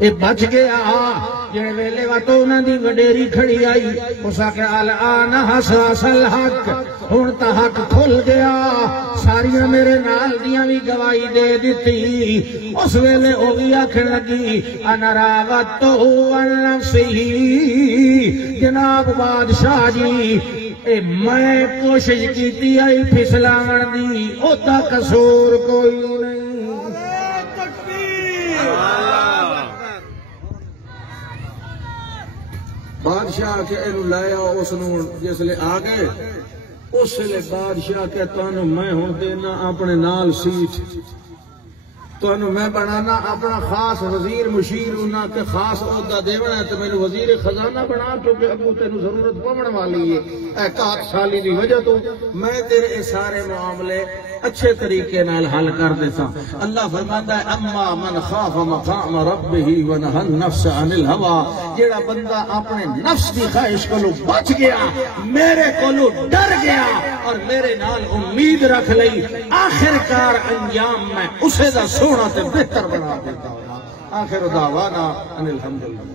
اے بچ گیا جڑے ویلے واتو انہاں دی وڈیری کھڑی آئی اس آکھے الان حساس الحق ہن تا حق کھل گیا ساریاں میرے نال دیاں بھی گواہی دے دتی اس ویلے او بھی آکھن لگی انا راوتو عن نفسہ جناب بادشاہ جی اے میں کوشش کیتی آئی پھسلاون دی او دا قصور کوئی نہیں بادشاہ کے اینو لایا اس نو جس لے آ گئے اس لے بادشاہ کے تانوں میں ہن دینا اپنے نال سیٹ تانوں میں بنانا اپنا خاص وزیر مشیر ہونا تے خاص عہدہ دیونا ہے تے میں وزیر خزانہ بنا کیونکہ ابو تینوں ضرورت پڑن والی ہے اے 4 سالی دی وجہ تو میں تیرے سارے معاملے اچھے طریقے نال حل کر دیتا اللہ فرماتا ہے اما من خاف مقام ربہ ونہى النفس عن الہوى جیڑا بندہ اپنے نفس کی خواہش کو بچ گیا میرے کو ڈر گیا اور میرے نال امید رکھ لئی آخر کار انجام میں اسے دا سونا تے بہتر بنا دیتا ہوں آخر دعوانا ان الحمدللہ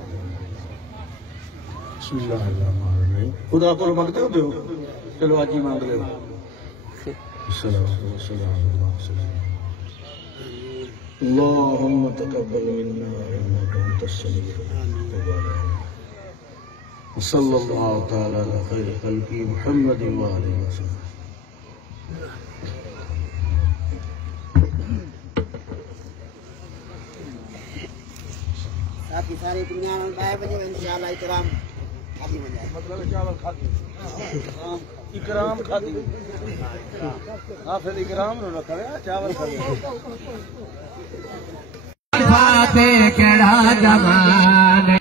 بسم اللہ الرحمن الرحیم خدا کو مانگتے ہو دیو چلو آج ہی مانگ لے اللهم تقبل منا انك انت السميع العليم وصلى الله تعالى على خير خلقه محمد وآله وسلم ساتھی ساری دنیا میں بائے بجے انشاءاللہ اکرام آگے بن جائے مطلب چاول کھاتی اکرام کھاتی پھر اکرام نو رکھا گیا چاول کھاتی کیڑا جمال